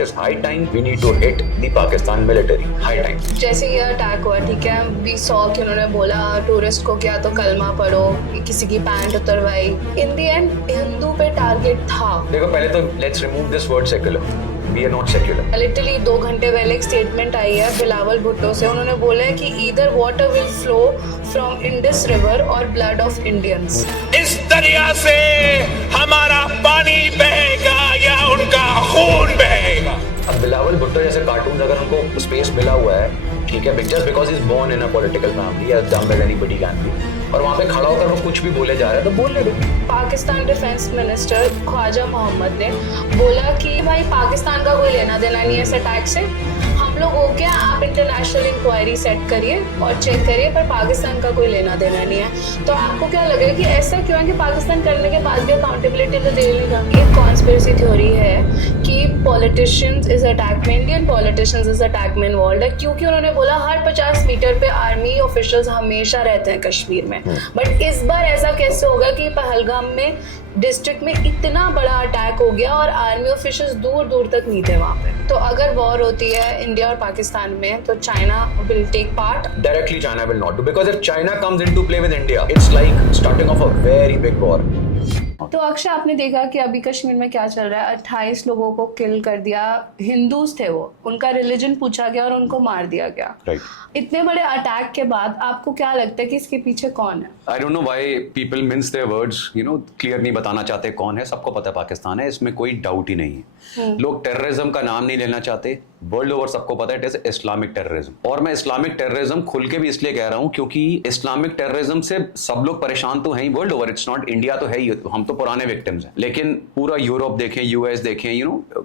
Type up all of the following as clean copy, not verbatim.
It is high time we need to hit the Pakistan military. High time. जैसे ये attack हुआ, ठीक है, वी सॉ कि उन्होंने बोला टूरिस्ट को क्या तो कलमा पढ़ो, किसी की पैंट उतरवाई। इन द एंड हिंदू पे टारगेट था। देखो पहले तो let's remove this word secular. We are not secular. Literally 2 घंटे पहले एक स्टेटमेंट आई है बिलावल भुट्टो से। उन्होंने बोला है कि either water will flow from Indus river और ब्लड ऑफ इंडियंस। इस दरिया से हमारा पानी बहेगा या उनका खून बहेगा। अब बिलावल भुट्टो जैसे कार्टून अगर उनको स्पेस मिला हुआ है, ठीक है, just because is born in a political family as dumb as anybody can be, और वहाँ पे खड़ा होकर वो कुछ भी बोले जा रहे हैं तो बोलने दो। पाकिस्तान डिफेंस मिनिस्टर ख्वाजा मोहम्मद ने बोला कि भाई पाकिस्तान का कोई लेना देना नहीं है इस अटैक से, हम लोग हो गया, आप इंटरनेशनल इंक्वायरी सेट करिए और चेक करिए, पर पाकिस्तान का कोई लेना देना नहीं है। तो आपको क्या लगेगा कि ऐसा क्यों है कि पाकिस्तान करने के बाद भी अकाउंटेबिलिटी तो दे लेगा? एक कॉन्स्पिरेसी थ्योरी है कि पॉलिटिशियंस इज अटैक में, इंडियन पॉलिटिशियंस इज अटैक में इन्वॉल्व है, क्योंकि उन्होंने बोला हर 50 मीटर पे आर्मी ऑफिशियल्स हमेशा रहते हैं कश्मीर में। बट इस बार ऐसा कैसे होगा कि पहलगाम में डिस्ट्रिक्ट में इतना बड़ा अटैक हो गया और आर्मी ऑफिशियल्स दूर दूर तक नहीं थे वहाँ पे? तो अगर वॉर होती है इंडिया और पाकिस्तान में तो China will take part? Directly China will not do, because if China comes into play with India, it's like starting off a very big war. तो अक्षय, आपने देखा कि अभी कश्मीर में क्या चल रहा है, 28 लोगों को किल कर दिया, हिंदूज थे वो, उनका रिलीजन पूछा गया और उनको मार दिया गया। Right. इतने बड़े अटैक के बाद आपको क्या लगता है कि इसके पीछे कौन है? I don't know why people mince their words, clear नहीं बताना चाहते कौन है। सबको पता है पाकिस्तान है, इसमें कोई डाउट ही नहीं है। लोग टेररिज्म का नाम नहीं लेना चाहते, वर्ल्ड ओवर सबको पता है इट इज इस्लामिक टेररिज्म। और मैं इस्लामिक टेररिज्म खुल के भी इसलिए कह रहा हूं क्योंकि इस्लामिक टेररिज्म से सब लोग परेशान तो हैं ही world over, it's not India तो है ही, हम तो पुराने विक्टिम्स हैं, लेकिन पूरा यूरोप देखें, यूएस देखें,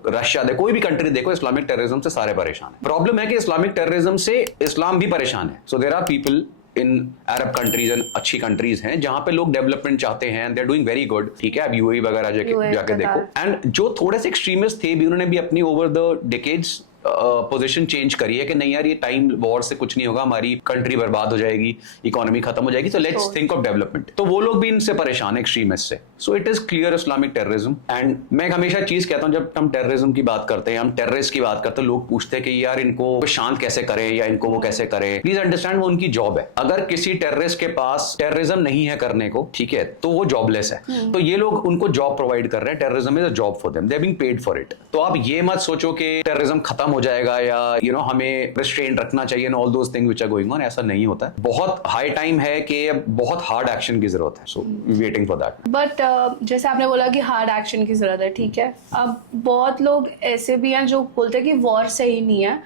रशिया देखें, कोई भी कंट्री देखो, इस्लामिक टेररिज्म से सारे परेशान है। प्रॉब्लम है कि इस्लामिक टेररिज्म से इस्लाम भी परेशान है। So there are people in Arab countries and अच्छी कंट्रीज हैं जहां पे लोग डेवलपमेंट चाहते हैं, they are doing very good, ठीक है। अब यूएई वगैरह जाके देखो, एंड जो थोड़े से एक्सट्रीमिस्ट थे भी, उन्होंने भी अपनी over the decades position change करी है कि नहीं यार, ये टाइम वॉर से कुछ नहीं होगा, हमारी कंट्री बर्बाद हो जाएगी, इकोनॉमी खत्म हो जाएगी, तो लेट्स थिंक ऑफ डेवलपमेंट। तो वो लोग भी इनसे परेशान है, एक्सट्रीमिस्ट से। सो it is clear Islamic terrorism. And मैं हमेशा चीज कहता हूं, जब हम टेररिज्म की बात करते हैं, हम टेररिस्ट की बात करते हैं, लोग पूछते हैं कि यार इनको शांत कैसे करें या इनको वो कैसे करें। प्लीज अंडरस्टैंड, वो उनकी जॉब है। अगर किसी टेररिस्ट के पास टेररिज्म नहीं है करने को, ठीक है, तो वो जॉबलेस है। तो ये लोग उनको जॉब प्रोवाइड कर रहे हैं, terrorism is a job for them, they are being paid for it. तो आप ये मत सोचो कि टेररिज्म खत्म हो जाएगा या हमें रिस्ट्रेन रखना चाहिए and all those things which are going on, ऐसा नहीं होता है। बहुत हाई टाइम है कि बहुत हार्ड एक्शन की जरूरत है, so waiting for that. But जैसे आपने बोला कि हार्ड एक्शन की जरूरत है, ठीक है। अब बहुत लोग ऐसे भी हैं जो बोलते हैं कि वॉर सही नहीं है,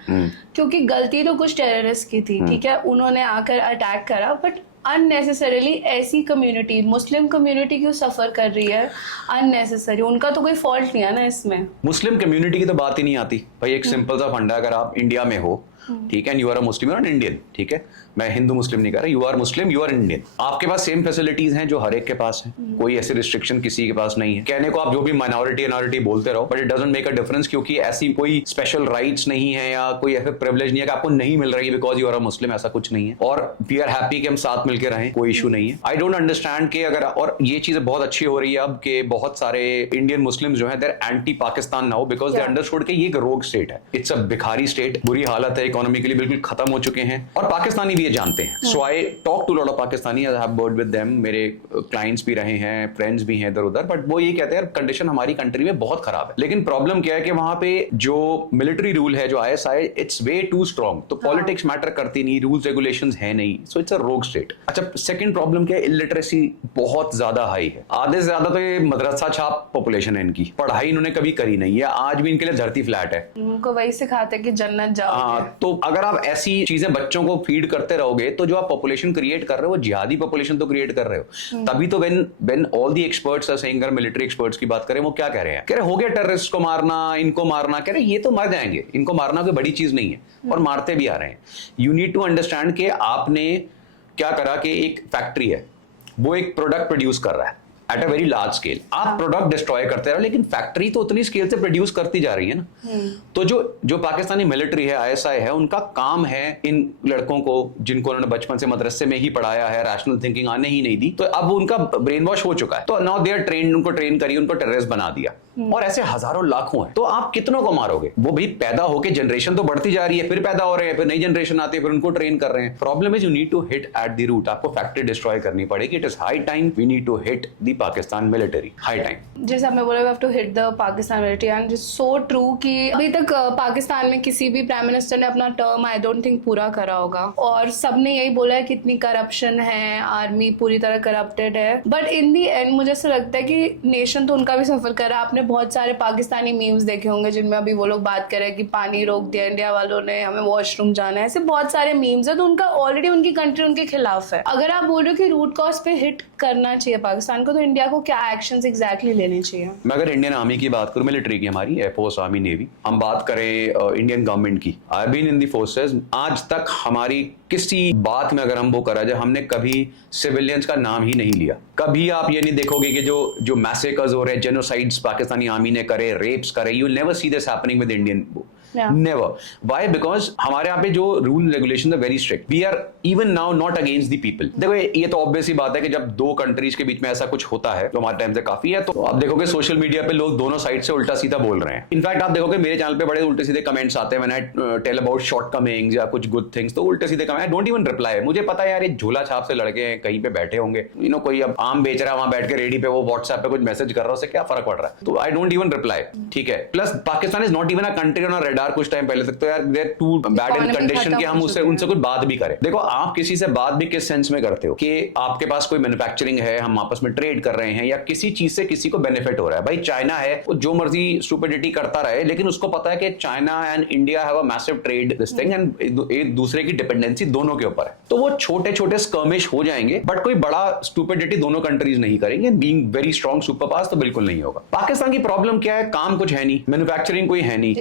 क्योंकि गलती तो कुछ टेररिस्ट की थी, ठीक है, उन्होंने आकर अटैक करा, बट अननेसेसरीली ऐसी कम्युनिटी, मुस्लिम कम्युनिटी क्यों सफर कर रही है अननेसेसरी? उनका तो कोई फॉल्ट नहीं है ना इसमें। मुस्लिम कम्युनिटी की तो बात ही नहीं आती भाई। एक सिंपल सा फंडा, अगर आप इंडिया में हो, ठीक है, यू आर अ मुस्लिम और इंडियन, ठीक है, मैं हिंदू मुस्लिम नहीं कर रहा, you are Muslim, you are Indian, आपके पास सेम फैसिलिटीज हैं जो हर एक के पास है, कोई ऐसी रिस्ट्रिक्शन किसी के पास नहीं है। कहने को आप जो भी माइनॉरिटी बोलते रहो, but it doesn't make a difference, क्योंकि ऐसी कोई स्पेशल राइट्स नहीं है या कोई ऐसा प्रिविलेज नहीं है कि आपको नहीं मिल रही है बिकॉज यू आर अ मुस्लिम, ऐसा कुछ नहीं है। और वी आर हैप्पी कि हम साथ मिलकर रहें, कोई इशू नहीं है। आई डोंट अंडरस्टैंड कि अगर, और ये चीजें बहुत अच्छी हो रही है अब कि बहुत सारे इंडियन मुस्लिम जो है, they're anti Pakistan now, because they understood कि ये एक रोग स्टेट है, इट्स अ भिखारी स्टेट, बुरी हालत है, इकोनॉमिकली बिल्कुल खत्म हो चुके हैं, और पाकिस्तानी भी ये जानते हैं। So I talk to lot of Pakistani, I have word with them, मेरे क्लाइंट्स भी रहे हैं, फ्रेंड्स भी हैं इधर उधर, बट वो ये कहते हैं कंडीशन हमारी कंट्री में बहुत खराब है। लेकिन प्रॉब्लम क्या है कि वहां पे जो मिलिट्री रूल है, जो ISI, it's way too strong, तो पॉलिटिक्स मैटर करती नहीं, रूल्स रेगुलेशंस है नहीं, सो इट्स अ रोग स्टेट। अच्छा, सेकंड प्रॉब्लम क्या है, इलिटरेसी बहुत ज्यादा हाई है, आधे से ज्यादा तो ये मदरसा छाप पॉपुलेशन है इनकी, पढ़ाई इन्होंने कभी करी नहीं है, आज भी इनके लिए धरती फ्लैट है, उनको वही सिखाते कि जन्नत जाओ। हाँ, तो अगर आप ऐसी चीजें बच्चों को फीड करते रहोगे, तो जो आप पॉपुलेशन क्रिएट कर रहे हो, वो जिहादी पॉपुलेशन तो क्रिएट कर रहे हो। तभी तो when all the experts are saying, अगर मिलिट्री एक्सपर्ट्स की बात करें, वो क्या कह रहे हैं, कह रहे हो गया टेररिस्ट को मारना, इनको मारना, कह रहे ये तो मर जाएंगे, इनको मारना कोई बड़ी चीज नहीं है, और मारते भी आ रहे हैं। यू नीड टू अंडरस्टैंड कि आपने क्या करा कि एक फैक्ट्री है, वो एक प्रोडक्ट प्रोड्यूस कर रहा है at a very large scale, आप प्रोडक्ट डिस्ट्रॉय करते रहो, लेकिन फैक्ट्री तो उतनी स्केल से प्रोड्यूस करती जा रही है ना। तो जो पाकिस्तानी मिलिट्री है, आईएसआई है, उनका काम है इन लड़कों को, जिनको उन्होंने बचपन से मदरसे में ही पढ़ाया है, रैशनल थिंकिंग आने ही नहीं दी, तो अब उनका ब्रेन वॉश हो चुका है, तो नाउ दे आर ट्रेन्ड, उनको ट्रेन करिए, उनको टेररिस्ट बना दिया। और ऐसे हजारों लाखों हैं, तो आप कितनों को मारोगे? वो भी पैदा होके जनरेशन तो बढ़ती जा रही है, फिर पैदा हो रहे हैं, फिर नई जनरेशन आती है, फिर उनको ट्रेन कर रहे हैं। Problem is you need to hit at the root. आपको फैक्ट्री डिस्ट्रॉय करनी पड़ेगी। It is high time we need to hit the Pakistan military. High time. जैसे आपने बोला, we have to hit the Pakistan military, and it's so true कि अभी तक पाकिस्तान में किसी भी प्राइम मिनिस्टर ने अपना टर्म आई डोंट थिंक पूरा करा होगा, और सबने यही बोला है कि इतनी करप्शन है, आर्मी पूरी तरह करप्टेड है। बट इन दी एंड मुझे ऐसा लगता है कि नेशन तो उनका भी सफर कर रहा है। आपने बहुत सारे पाकिस्तानी मीम्स देखे होंगे जिनमें अभी वो लोग बात कर रहे हैं कि पानी रोक दिया इंडिया वालों ने, हमें वॉशरूम जाना है, ऐसे बहुत सारे मीम्स है। तो उनका ऑलरेडी उनकी कंट्री उनके खिलाफ है। अगर आप बोल रहे हो कि रूट कॉज पे हिट करना चाहिए पाकिस्तान को, तो इंडिया को क्या एक्शंस एग्जैक्टली लेने चाहिए? मैं अगर इंडियन आर्मी की बात करूं, मिलिट्री की, हमारी एयरफोर्स, आर्मी, नेवी, हम बात करें इंडियन गवर्नमेंट की, I been in the forces, आज तक हमारी किसी बात में अगर हम वो करा जाए, हमने कभी सिविलियंस का नाम ही नहीं लिया। कभी आप ये नहीं देखोगे कि जो मैसेकर्स हो रहे हैं, जेनोसाइड्स पाकिस्तानी आर्मी ने करे, रेप्स करे, you will never see this happening with Indian. Never. Why? Because हमारे यहाँ पे जो रूल रेगुलेशन है very strict. We are even now not against the people. देखो ये तो ऑब्वियस ही बात है कि जब दो कंट्रीज के बीच में ऐसा कुछ होता है, तो हमारे टाइम से काफी है, तो आप देखोगे सोशल मीडिया पे लोग दोनों साइड से उल्टा सीधा बोल रहे हैं। इनफैक्ट आप देखोगे मेरे चैनल पे बड़े उल्टे सीधे कमेंट्स आते हैं, when I tell about shortcomings या कुछ गुड थिंग्स, तो उल्टे सीधे comment, I don't even reply. मुझे पता है यार ये झोला छाप से लड़के कहीं पे बैठे होंगे, यू नो, कोई अब आम बेच रहा है वहां बैठ के रेडी पे, वो व्हाट्सएप पे कुछ मैसेज कर रहा है, उससे क्या फर्क पड़ रहा है? तो आई डोंट इवन रिप्लाई। ठीक है। Plus Pakistan is not even a country on a radar कुछ टाइम पहले तक, तो यार they are too bad in condition कि हम उससे उनसे कुछ बात भी करें। देखो आप किसी से बात भी किस सेंस में करते हो कि आपके पास कोई मैन्युफैक्चरिंग है, हम आपस में ट्रेड कर रहे हैं, या किसी चीज से किसी को बेनिफिट हो रहा है। भाई चाइना है, वो जो मर्जी स्टुपिडिटी करता रहे, लेकिन उसको पता है कि China and India have a massive trade this thing, and एक दूसरे की डिपेंडेंसी दोनों के ऊपर है। तो वो छोटे छोटे स्कर्मिश हो जाएंगे, बट कोई बड़ा स्टुपिडिटी दोनों कंट्रीज नहीं करेंगे। Being very strong super power तो बिल्कुल नहीं होगा। पाकिस्तान की प्रॉब्लम क्या है? काम कुछ है नहीं, मैन्युफैक्चरिंग कोई है नहीं,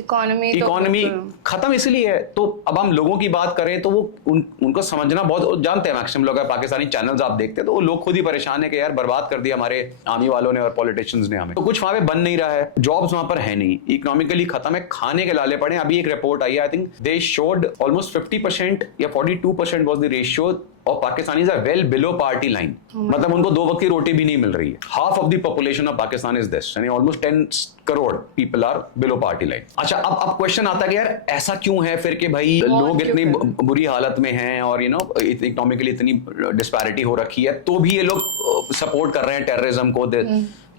इकोनॉमी तो खत्म इसलिए है। तो अब हम लोगों की बात करें तो वो उनको समझना बहुत, जानते हैं मैक्सिमम लोग, पाकिस्तानी चैनल्स आप देखते हैं तो वो लोग खुद ही परेशान है कि यार बर्बाद कर दिया हमारे आर्मी वालों ने और पॉलिटिशियंस ने हमें। तो कुछ वहां पे बन नहीं रहा है, जॉब्स वहां पर है नहीं, इकोनॉमिकली खत्म है, खाने के लाले पड़े। अभी एक रिपोर्ट आई है, I think they showed almost 50% या 42% वाज द रेशियो और Pakistanis are well below party line. मतलब उनको दो वक्त की रोटी भी नहीं मिल रही है। Half of the population of Pakistan is this, यानी almost 10 crore people are below party line. अच्छा, अब क्वेश्चन आता है कि यार ऐसा क्यों है फिर कि भाई लोग इतनी बुरी हालत में हैं और यू नो इकोनॉमिकली इतनी डिस्पैरिटी हो रखी है, तो भी ये लोग सपोर्ट कर रहे हैं टेररिज्म को।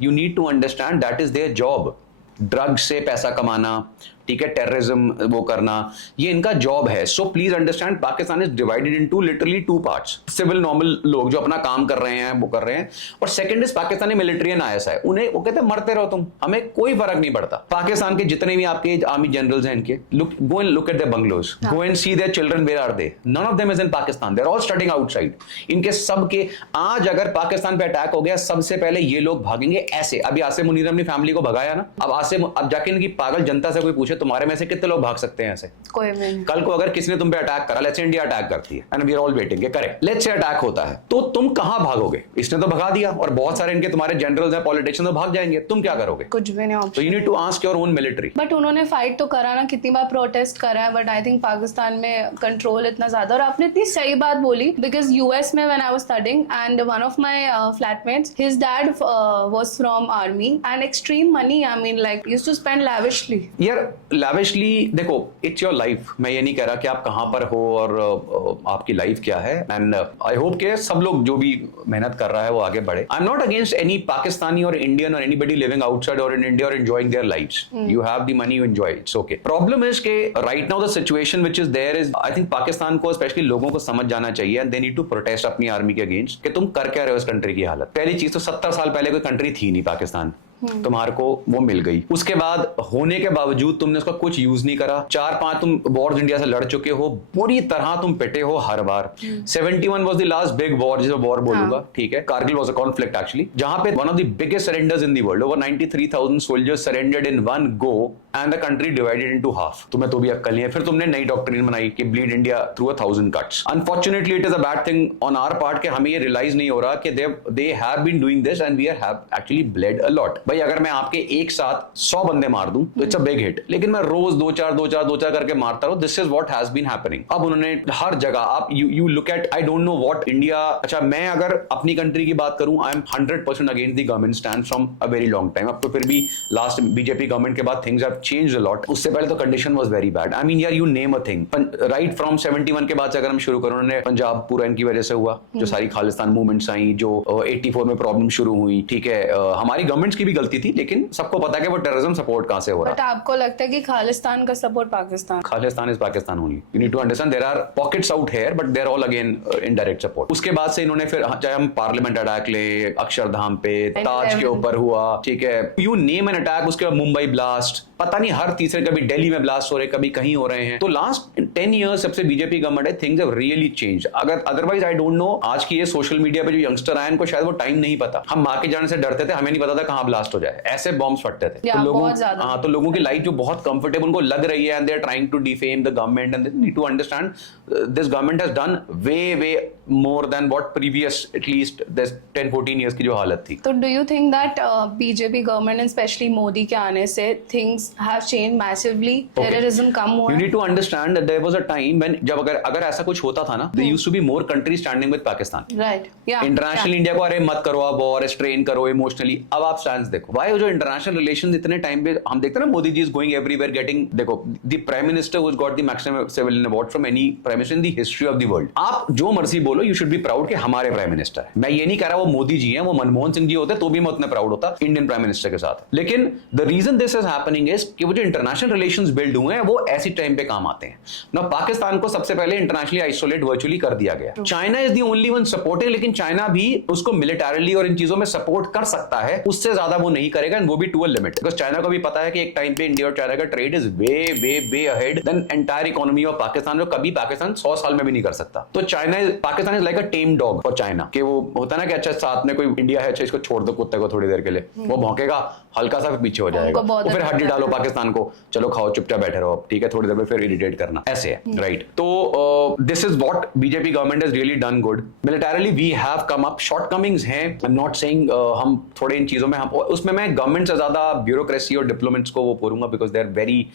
You need to understand that is their job. Drugs से पैसा कमाना, ठीक है, टेररिज्म वो करना, ये इनका जॉब है। So please understand Pakistan is divided into literally 2 parts. Civil normal लोग जो अपना काम कर रहे हैं वो कर रहे हैं, और second is Pakistani military and ISI। उन्हें वो कहते हैं मरते रहो तुम, हमें कोई फर्क नहीं पड़ता। पाकिस्तान के जितने भी आपके आर्मी जनरल्स हैं इनके, go and look at their bungalows, go and see their children, where are they? None of them is in Pakistan, they are all studying outside. इनके सबके आज अगर पाकिस्तान पे अटैक हो गया, सबसे पहले ये लोग भागेंगे ऐसे। अभी आसिम मुनीर ने अपनी फैमिली को भगाया ना, अब जाके इनकी पागल जनता से कोई पूछे तुम्हारे में से कितने लोग भाग सकते हैं ऐसे? कोई नहीं। कल को अगर किसी ने तुम पे अटैक करा, लेट्स से इंडिया अटैक करती है and we are all waiting के करे, लेट्स से अटैक होता है, तो तुम कहां भागोगे? इसने तो भगा दिया, और बहुत सारे इनके तुम्हारे जनरल्स हैं, पॉलिटिशियंस तो भाग जाएंगे, तुम क्या करोगे? कुछ भी नहीं। तो you need to ask your own military. But उन्होंने फाइट तो करा ना, कितनी बार प्रोटेस्ट करा है, बट आई थिंक पाकिस्तान में कंट्रोल इतना ज्यादा। और आपने इतनी सही बात बोली, बिकॉज US में when I was studying and one of my flatmates, his dad was from army and extreme money, I mean like used to spend lavishly. यार लैविशली, देखो इट्स योर लाइफ। मैं ये नहीं कह रहा कि आप कहां पर हो और आपकी लाइफ क्या है, एंड आई होप के सब लोग जो भी मेहनत कर रहा है वो आगे बढ़े। I am not against any Pakistani और इंडियन और एनीबडी लिविंग आउटसाइड और इन इंडिया और enjoying their lives. You have the money, you enjoy, it's okay. Problem is के right now the situation which is there is, I think Pakistan को specially लोगों को समझ जाना चाहिए and they need to protest अपनी army के अगेंस्ट कि तुम कर क्या रहे हो इस कंट्री की हालत। पहली चीज तो 70 साल पहले कोई कंट्री थी नहीं पाकिस्तान, तुम्हारे को वो मिल गई। उसके बाद होने के बावजूद तुमने उसका कुछ यूज नहीं करा। 4-5 तुम वॉर्स इंडिया से लड़ चुके हो, पूरी तरह तुम पिटे हो हर बार। 71 was the last big war, जिसे वॉर बोलूंगा, ठीक है। Kargil was a conflict actually, जहां पे one of the biggest surrenders in the world, over 93,000 soldiers surrendered in one go and the country divided into half. तुम्हें तो भी अक्कल नहीं है। फिर तुमने नई डॉक्ट्रिन बनाई कि bleed India through 1000 cuts. Unfortunately it is a bad thing on our part कि हमें ये रियलाइज नहीं हो रहा कि they have been doing this and we have actually bled a lot. भाई अगर मैं आपके एक साथ 100 बंदे मार दूं तो इट्स अ बिग हिट, लेकिन मैं रोज दो चार करके मारता रहूं, this is what has been happening. अब उन्होंने हर जगह, आप you look at, I don't know what India, अच्छा मैं अगर अपनी कंट्री की बात करूं, I am 100% against the government stand from a very long time. अब तो फिर भी लास्ट बीजेपी गवर्नमेंट के बाद things have changed a lot. उससे पहले तो condition was very bad. I mean यार you name a thing, right from 71 के बाद से अगर हम शुरू करें, उन्होंने पंजाब पूरा इनकी वजह से हुआ, जो सारी खालिस्तान मूवमेंट्स आई, जो 84 में प्रॉब्लम शुरू हुई, ठीक है, हमारी गवर्नमेंट्स की भी गलती थी, लेकिन सबको पता है कि वो टेररिज्म सपोर्ट कहां से हो रहा है। बट आपको लगता है कि खालिस्तान का support Pakistan? Khalistan is Pakistan only. You need to understand there are pockets out here but they're all again indirect support. उसके बाद से इन्होंने फिर, चाहे हम पार्लियामेंट अटैक ले, अक्षरधाम पे, ताज के ऊपर हुआ, ठीक है, यू नेम एन अटैक, उसके बाद मुंबई ब्लास्ट, पता नहीं हर तीसरे, कभी दिल्ली में ब्लास्ट हो रहे, कभी कहीं हो रहे हैं। तो लास्ट 10 ईयर्स सबसे बीजेपी गवर्नमेंट है, थिंग्स हैव रियली चेंज्ड। अगर अदरवाइज आई डोंट नो, आज की ये सोशल मीडिया पे जो यंगस्टर आए इनको शायद वो टाइम नहीं पता। हम मार के जाने से डरते थे, हमें नहीं पता था कहां ब्लास्ट हो जाए, ऐसे बॉम्ब्स फटते थे। तो लोगों, हाँ, तो लोगों की लाइफ जो बहुत कंफर्टेबल उनको लग रही है, and they are trying to defame the government, and they need to understand this government has done way more than what previous at least 10-14 years की जो हालत थी। तो do you think that BJP government and specially Modi के आने से things have changed massively, terrorism कम हुआ? You need to understand that there was a time when जब अगर ऐसा कुछ होता था ना, there used to be more countries standing with Pakistan. Right. Yeah. International India को अरे मत करो अब और स्ट्रेन करो इमोशनली। अब आप स्टैंड देखो, भाई जो इंटरनेशनल रिलेशन इतने टाइम पे हम देखते हैं ना, Modi ji is going everywhere getting, देखो the prime minister who got the maximum civilian award from any prime minister in the history of the world. आप जो मर्जी बोलो, यू शुड बी प्राउड कि हमारे प्राइम मिनिस्टर है। मैं ये नहीं कह रहा वो मोदी जी हैं, वो मनमोहन सिंह जी होते तो भी मैं उतना प्राउड होता इंडियन प्राइम मिनिस्टर के साथ। लेकिन the reason this is happening is कि वो जो इंटरनेशनल रिलेशंस बिल्ड हुए हैं वो ऐसी टाइम पे काम आते हैं ना। पाकिस्तान को सबसे पहले इंटरनेशनली आइसोलेट वर्चुअली कर दिया गया। China is the only one supporting, लेकिन चाइना भी उसको मिलिटरीली और इन चीजों में सपोर्ट कर सकता है, उससे ज्यादा वो नहीं करेगा, एंड वो भी to a limit. Because China को भी पता है कि एक टाइम पे इंडिया और चाइना का trade is way ahead than entire economy of Pakistan, जो कभी पाकिस्तान 100 साल में भी नहीं कर सकता। तो Pakistan is like a time dog for China, कि वो होता है ना कि अच्छा साथ में कोई इंडिया है, अच्छा इसको छोड़ दो कुत्ते को थोड़ी देर के लिए, वो भौंकेगा, हल्का सा पीछे हो जाएगा, तो फिर हड्डी डालो पाकिस्तान को, चलो खाओ चुपचाप बैठे रहो, ठीक है, थोड़ी देर में फिर इरिटेट करना, ऐसे है, राइट। तो this is what BJP government has really done good. Militarily we have come up, shortcomings हैं, आई एम नॉट सेइंग हम थोड़े इन चीजों में, हम उसमें मैं गवर्नमेंट से ज्यादा ब्यूरोक्रेसी और डिप्लोमेट्स को वो बोलूंगा, because they are very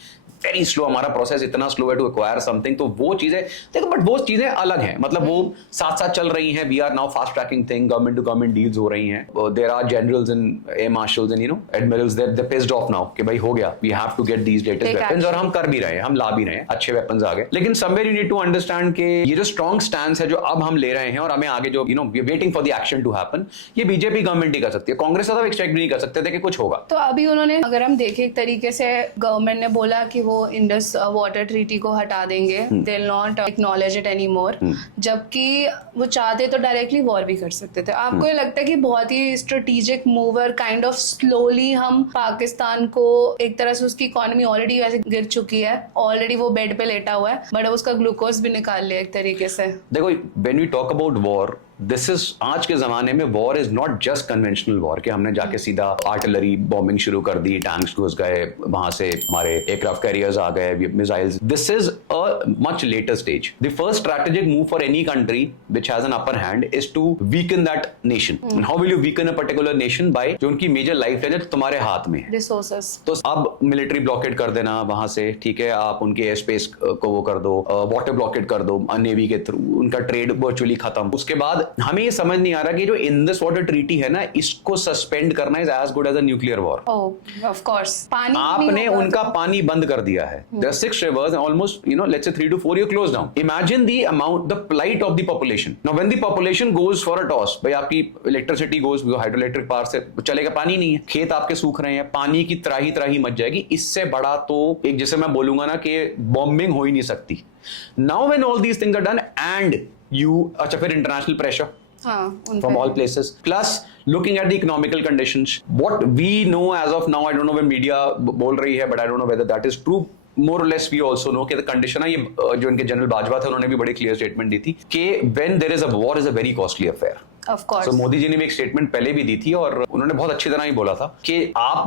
slow. हमारा प्रोसेस इतना स्लो है टू एक्वायर समथिंग, तो वो चीजें देखो, बट वो चीजें अलग हैं, मतलब वो साथ साथ चल रही हैं। We are now fast tracking thing, government to government deals हो रही हैं। There are generals and air marshals and you know admirals, they pissed off now कि भाई हो गया, we have to get these latest weapons, और हम कर भी रहे हैं, हम ला भी रहे हैं, अच्छे वेपन्स आ गए। लेकिन somewhere you need to understand कि ये जो स्ट्रॉन्ग स्टैंड है जो अब हम ले रहे हैं, और हमें आगे जो you know we are waiting for the action to happen, ये बीजेपी गवर्नमेंट ही कर सकती है। कांग्रेस ज्यादा एक्सपेक्ट नहीं कर सकते थे कि कुछ होगा। तो अभी उन्होंने, अगर हम देखें एक तरीके से, गवर्नमेंट ने बोला कि वो इंडस वाटर ट्रीटी को हटा देंगे, they will not acknowledge it any more, जबकि वो चाहते तो डायरेक्टली वॉर भी कर सकते थे। आपको ये लगता है कि बहुत ही strategic mover, kind of slowly हम पाकिस्तान को, एक तरह से उसकी इकोनॉमी ऑलरेडी वैसे गिर चुकी है, ऑलरेडी वो बेड पे लेटा हुआ है, बट उसका ग्लूकोज भी निकाल लिया एक तरीके से। देखो, when we talk about war, this is, आज के जमाने में war is not just conventional war, कि हमने जाके सीधा आर्टिलरी बॉम्बिंग शुरू कर दी, टैंक्स घुस गए, वहां से हमारे एयरक्राफ्ट कैरियर्स आ गए, missiles. This is a much later stage. The first strategic move for any country which has an upper hand is to weaken that nation. How will you weaken a particular nation? By जो उनकी major life है तुम्हारे हाथ में, resources. तो अब military blockade कर देना वहां से, ठीक है, आप उनके एयर स्पेस को वो कर दो, वाटर ब्लॉकेट कर दो नेवी के थ्रू, उनका ट्रेड वर्चुअली खत्म। उसके बाद हमें ये समझ नहीं आ रहा कि जो इंडस वाटर ट्रीटी है ना, इसको सस्पेंड करना is as good as a nuclear war. Of course, पानी आपने उनका पानी बंद कर दिया है। There are 6 rivers almost, you know, let's say 3 to 4 year closed down. Imagine the amount, the plight of the population. Now when the population goes for a toss, भाई आपकी इलेक्ट्रिसिटी गोज, हाइड्रोइलेक्ट्रिक पावर से चलेगा, पानी नहीं है, खेत आपके सूख रहे हैं, पानी की त्राही मच जाएगी। इससे बड़ा तो एक, जैसे मैं बोलूंगा ना कि बॉम्बिंग हो ही नहीं सकती। Now when all these things are done and you, अच्छा फिर international pressure from all places, plus looking at the economical conditions, what we know as of now, I don't know when media बोल रही है, but I don't know whether that is true. More or less we also know कि the condition है, ये जो इनके general Bajwa थे उन्होंने भी बड़ी क्लियर स्टेटमेंट दी थी कि when there is a war is a very costly affair. Of course. So, Modi ji ने भी एक स्टेटमेंट पहले भी दी थी और उन्होंने बहुत अच्छी तरह ही बोला था कि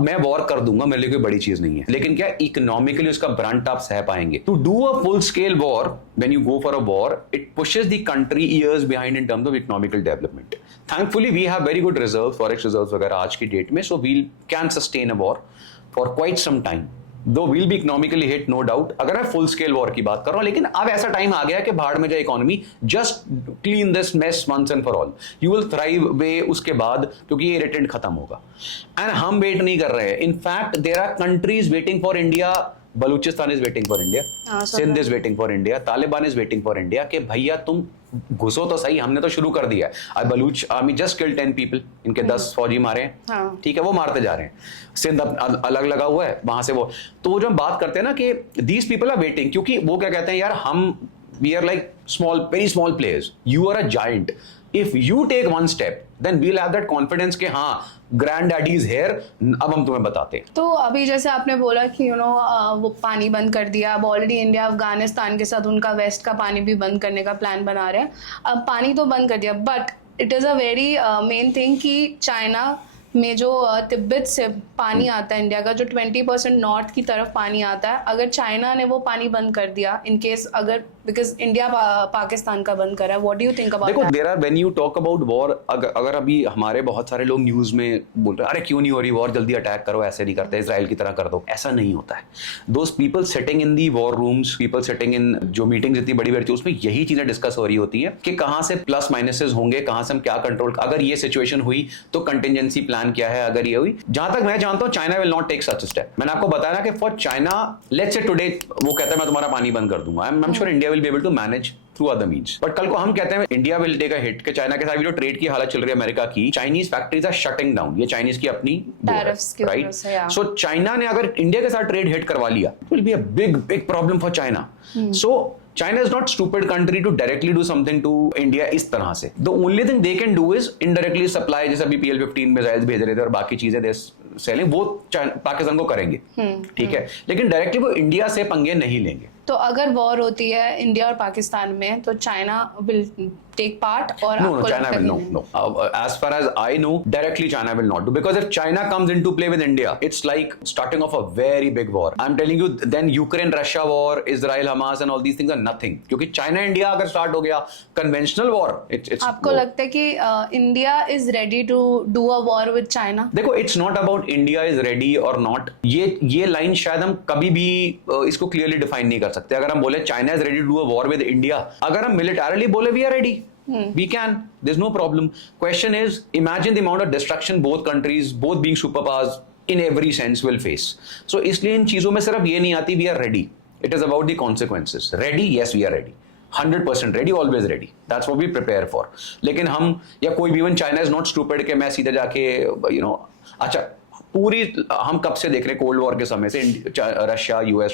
मैं वॉर कर दूंगा, मेरे लिए कोई बड़ी चीज नहीं है, लेकिन क्या इकोनॉमिकली उसका ब्रंट आप सह पाएंगे? To do a full scale war, when you go for a war, it pushes the country years behind in terms of economical development. Thankfully we have very good reserve, forex reserve वगैरह आज की date में, so we can sustain a war for quite some time, though will be economically hit, no doubt, अगर मैं full scale war की बात कर रहा हूं। लेकिन अब ऐसा टाइम आ गया कि भाड़ में जाए economy, just clean this mess once and for all, you will thrive वे उसके बाद, क्योंकि ये इरिटेंट खत्म होगा। एंड हम वेट नहीं कर रहे हैं, in fact there are countries waiting for India, Balochistan is waiting for India, Sindh is waiting for India, Taliban is waiting for India, कि भैया तुम घुसो तो सही, हमने तो शुरू कर दिया है। आई Baloch army just kill 10 people, इनके 10 फौजी मारे हैं, ठीक है, वो मारते जा रहे हैं। सिंध अलग लगा हुआ है, वहां से वो, तो जो हम बात करते हैं ना कि दीज पीपल आर वेटिंग, क्योंकि वो क्या कहते हैं यार, हम we are like small, very small players, you are a giant, if you take one step then we'll have that confidence कि हाँ ग्रैंड डैडी इज हियर, अब हम तुम्हें बताते हैं। तो अभी जैसे आपने बोला कि वो पानी बंद कर दिया, अब ऑलरेडी इंडिया अफगानिस्तान के साथ उनका वेस्ट का पानी भी बंद करने का प्लान बना रहे हैं। अब पानी तो बंद कर दिया, but it is a very main thing कि चाइना में जो तिब्बत से पानी आता है इंडिया का, जो 20% नॉर्थ की तरफ पानी आता है, अगर चाइना ने वो पानी बंद कर दिया, इन केस अगर, बिकॉज इंडिया पाकिस्तान का बंद करा है, what do you think about that? देखो, there are, when you talk about war, अगर अभी हमारे बहुत सारे लोग न्यूज में बोल रहे हैं अरे क्यों नहीं हो रही वॉर, जल्दी अटैक करो, ऐसे नहीं करते, इजराइल की तरह कर दो, ऐसा नहीं होता है। Those people sitting in the war rooms, people sitting in जो मीटिंग्स इतनी बड़ी बड़ी, उसमें यही चीजें डिस्कस हो रही होती है कि कहां से प्लस माइनसेस होंगे, कहां से हम क्या कंट्रोल, अगर ये सिचुएशन हुई तो कंटिजेंसी प्लान क्या है, अगर ये हुई। जहां तक मैं जानता हूं China will not take such step. मैंने आपको बताया ना कि for China, let's say today वो कहता है मैं तुम्हारा पानी बंद कर दूंगा, I am sure India will be able to manage through other means. But कल को हम कहते हैं India will take a hit, कि चाइना के साथ जो ट्रेड की हालत चल रही है अमेरिका की, Chinese factories are shutting down, ये चाइनीज की अपनी राइट। सो चाइना ने अगर इंडिया के साथ ट्रेड हिट करवा लिया, it will be a big big problem for China. So China is not stupid country to directly do something to India इस तरह से। The only thing they can do is indirectly supply, जैसे अभी PL-15 missiles भेज रहे थे और बाकी चीजें दे सेलिंग, वो पाकिस्तान को करेंगे, ठीक है, लेकिन डायरेक्टली वो इंडिया से पंगे नहीं लेंगे। तो अगर वॉर होती है इंडिया और पाकिस्तान में, तो चाइना विल टेक पार्ट, और no, China will no. As far as I know, directly China will not do, because if China comes into play with India, it's like starting off a very big war. I'm telling you, then Ukraine-Russia war, Israel-Hamas and all these things are nothing. क्योंकि China-India अगर start हो गया conventional war, it's आपको लगता है कि India is ready to do a war with China? देखो, it's not about India is ready or not. ये लाइन शायद हम कभी भी इसको क्लियरली डिफाइन नहीं कर सकते। अगर हम बोले China is ready to do a war with India, अगर हम मिलिटरीली बोले we are ready, we can, there's no problem. Question is, imagine the amount of destruction both countries, both being superpowers in every sense, will face. So इसलिए इन चीजों में सिर्फ ये नहीं आती we are ready, it is about the consequences. Ready, yes we are ready, 100% ready, always ready, that's what we prepare for. लेकिन हम, या कोई भी, even China is not stupid कि मैं सीधे जाके अच्छा, पूरी हम कब से देख रहे हैं, कोल्ड वॉर के समय से रशिया यूएस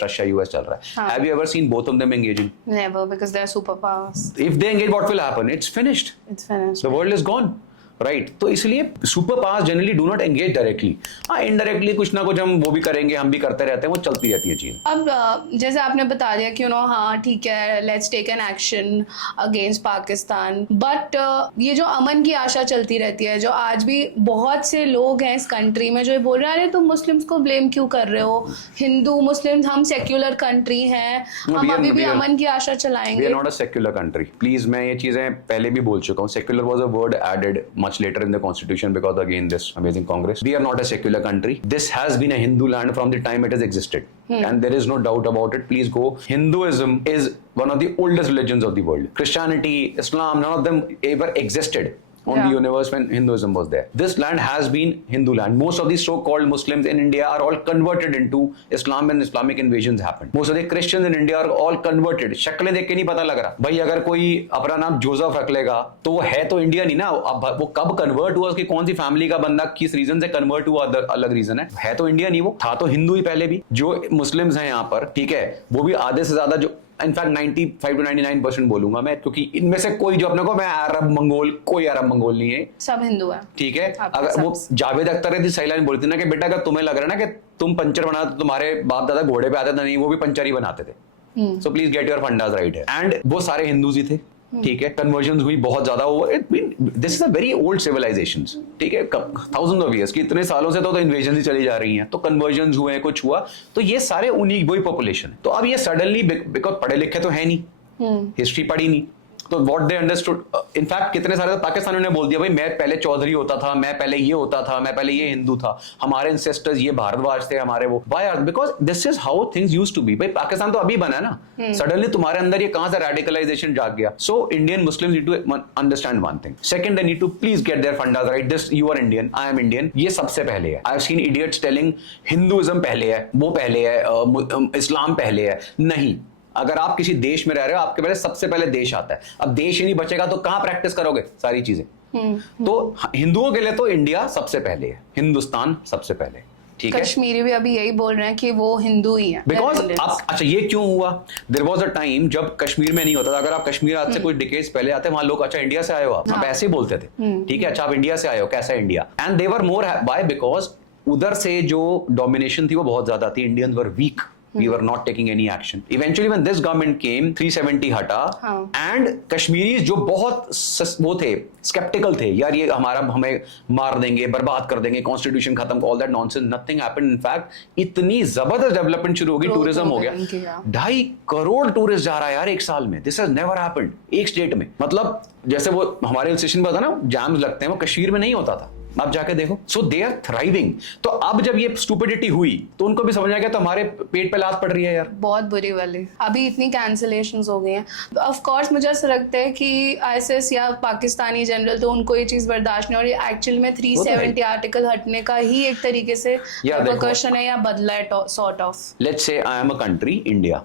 चल रहा है। Have you ever seen both of them engaging? Never, because they are superpowers. If they engage, what will happen? It's finished. The world is gone. Right, तो इसलिए super powers generally do not engage directly. हाँ, indirectly कुछ ना कुछ हम वो भी करेंगे, हम भी करते रहते हैं, वो चलती रहती है चीज। अब जैसे आपने बता दिया कि हाँ ठीक है, let's take an action against Pakistan, but ये जो अमन की आशा चलती रहती है, जो आज भी बहुत से लोग हैं इस कंट्री में जो बोल रहे हैं अरे तुम मुस्लिम्स को ब्लेम क्यों कर रहे हो, हिंदू मुस्लिम, हम सेक्युलर कंट्री हैं, हम अभी भी अमन की आशा चलाएंगे। We are not a secular country, please. मैं ये चीजें पहले भी बोल चुका हूँ, secular was a word added much later in the constitution because again this amazing Congress. We are not a secular country. This has been a Hindu land from the time it has existed, and there is no doubt about it. Please go. Hinduism is one of the oldest religions of the world. Christianity, Islam, none of them ever existed on the universe when Hinduism was there. This land has been Hindu land. Most of these so-called Muslims in India are all converted into Islam when Islamic invasions happened. Most of the Christians in India are all converted. शक्लें देख के नहीं पता लग रहा भाई, अगर कोई अपना नाम जोसेफ रख लेगा तो वो है तो इंडिया नहीं ना। अब वो कब कन्वर्ट हुआ, उसकी कौन सी फैमिली का बंदा किस रीजन से कन्वर्ट हुआ, अलग रीजन है तो इंडिया नहीं, वो था तो हिंदू ही पहले भी। जो मुस्लिम्स हैं यहाँ पर, ठीक है, वो भी आधे से ज्यादा, जो इनफैक्ट 95 to 99% बोलूंगा मैं, क्योंकि इनमें से कोई जो अपने को, मैं अरब मंगोल, कोई अरब मंगोल नहीं है, सब हिंदू है, ठीक है। अगर वो जावेद अख्तर है, सही लाइन बोलती ना कि बेटा अगर तुम्हें लग रहा है ना कि तुम पंचर बनाते तो तुम्हारे बाप दादा घोड़े पे आते थे, नहीं, वो भी पंचर ही बनाते थे। So please get your fundas right है। एंड वो सारे हिंदूज ही थे, ठीक है, कन्वर्जन हुई बहुत ज्यादा। This is a very old civilisation, ठीक है, थाउजेंड्स ऑफ ईयर्स की, इतने सालों से तो इन्वेजन ही चली जा रही हैं, तो कन्वर्जन हुए, कुछ हुआ, तो ये सारे उन्हीं वही पॉपुलेशन है। तो अब ये सडनली, बिकॉज पढ़े लिखे तो है नहीं, हिस्ट्री पढ़ी नहीं, तो व्हाट दे अंडरस्टूड, इनफैक्ट कितने सारे पाकिस्तानियों ने बोल दिया भाई मैं पहले चौधरी होता था, मैं पहले ये होता था, मैं पहले ये हिंदू था, हमारे एंसेस्टर्स ये भारतवाज थे, हमारे वो, why are, because this is how things used to be. भाई पाकिस्तान तो अभी बना ना, सडनली तुम्हारे अंदर ये कहां से रेडिकलाइजेशन जाग गया? So Indian Muslims need to understand one thing, second they need to please get their fundas right. This you are Indian, I am Indian, ये सबसे पहले है। I have seen idiots telling Hinduism पहले है, वो पहले है, इस्लाम पहले है। नहीं, अगर आप किसी देश में रह रहे हो, आपके पहले सबसे पहले देश आता है। अब देश ही नहीं बचेगा तो कहां प्रैक्टिस करोगे सारी चीजें? तो हिंदुओं के लिए तो इंडिया सबसे पहले है, हिंदुस्तान सबसे पहले, ठीक है। कश्मीरी भी अभी यही बोल रहे हैं कि वो हिंदू ही है, बिकॉज अच्छा, ये क्यों हुआ? देयर वाज अ टाइम जब कश्मीर में नहीं होता था। अगर आप कश्मीर आज से कुछ डिकेड्स पहले आते, वहां लोग अच्छा इंडिया से आए हो आप ऐसे ही बोलते थे, ठीक है, अच्छा आप इंडिया से आए हो, कैसा India? And they were more, why? Because उधर से जो डोमिनेशन थी वो बहुत ज्यादा थी, Indians were weak, we were not taking any action. Eventually when this government came, 370 हटा, and Kashmiris जो बहुत वो थे, skeptical थे, यार ये हमें मार देंगे, बर्बाद कर देंगे, कॉन्स्टिट्यूशन खत्म, all that nonsense, nothing happened. In fact, इतनी जबरदस्त डेवलपमेंट शुरू होगी, टूरिज्म हो गया, 2.5 करोड़ टूरिस्ट जा रहा है यार एक साल में। This has never happened एक स्टेट में। मतलब जैसे वो हमारे हिल स्टेशन पर था ना, जैम्स लगते हैं, वो कश्मीर में नहीं होता था। आप जाके देखो, सो दे आर थ्राइविंग। तो अब जब ये स्टुपिडिटी हुई तो उनको भी समझ आ गया, तो हमारे पेट पे लात पड़ रही है यार, बहुत बुरी वाली। अभी इतनी कैंसिलेशंस हो गई हैं। ऑफ कोर्स मुझे ऐसा लगता है कि आईएसएस या पाकिस्तानी जनरल, तो उनको ये चीज बर्दाश्त नहीं, और ये एक्चुअल में 370 आर्टिकल हटने का ही एक तरीके से रिपरकशन है या बदला है, sort of. Let's say I am a country, India,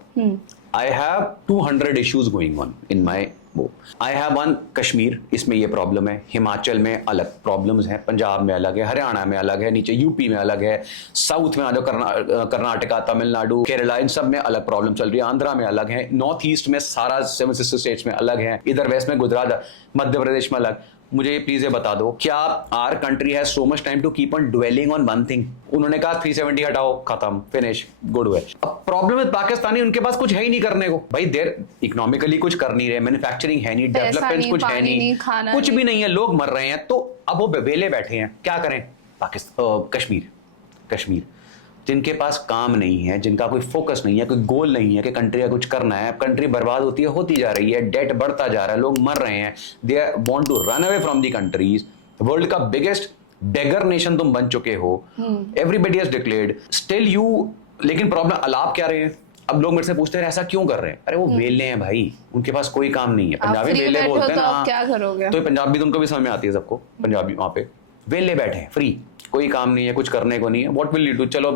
I have 200 issues going on in my वो। आई हैव वन कश्मीर, इसमें ये प्रॉब्लम है, हिमाचल में अलग प्रॉब्लम्स हैं, पंजाब में अलग है, हरियाणा में अलग है, नीचे यूपी में अलग है, साउथ में आ जाओ, कर्नाटका, तमिलनाडु, केरला, इन सब में अलग प्रॉब्लम चल रही है, आंध्रा में अलग है, नॉर्थ ईस्ट में सारा 7 सिस्टर स्टेट्स में अलग है, इधर वेस्ट में गुजरात, मध्य प्रदेश में अलग। मुझे ये प्लीज ये बता दो, क्या our country has so much time to keep on dwelling on one thing? उन्होंने कहा 370 हटाओ, खत्म, फिनिश, गुड वे। अब प्रॉब्लम है पाकिस्तानी, उनके पास कुछ है ही नहीं करने को भाई, देर इकोनॉमिकली कुछ कर नहीं रहे, मैन्युफैक्चरिंग है नहीं, डेवलपमेंट कुछ है नहीं, कुछ भी नहीं है, लोग मर रहे हैं। तो अब वो बेवेले बैठे हैं, क्या करें? कश्मीर जिनके पास काम नहीं है, जिनका कोई फोकस नहीं है, कोई गोल नहीं है कि कंट्री का कुछ करना है, कंट्री बर्बाद होती जा रही है, डेट बढ़ता जा रहा है, लोग मर रहे हैं, they want to run away from the countries. World का बिगेस्ट बेगर नेशन तुम बन चुके हो, everybody has declared, still you. लेकिन प्रॉब्लम अलाप क्या रहे हैं? अब लोग मेरे से पूछते हैं ऐसा क्यों कर रहे हैं? अरे वो वेले हैं भाई, उनके पास कोई काम नहीं है। पंजाबी वेले बोलते हैं ना, क्या करोगे? तो पंजाबी तो उनको भी समझ में आती है सबको, पंजाबी वहां पे वेले बैठे हैं, फ्री, कोई काम नहीं है, कुछ करने को नहीं है, व्हाट विल यू डू? चलो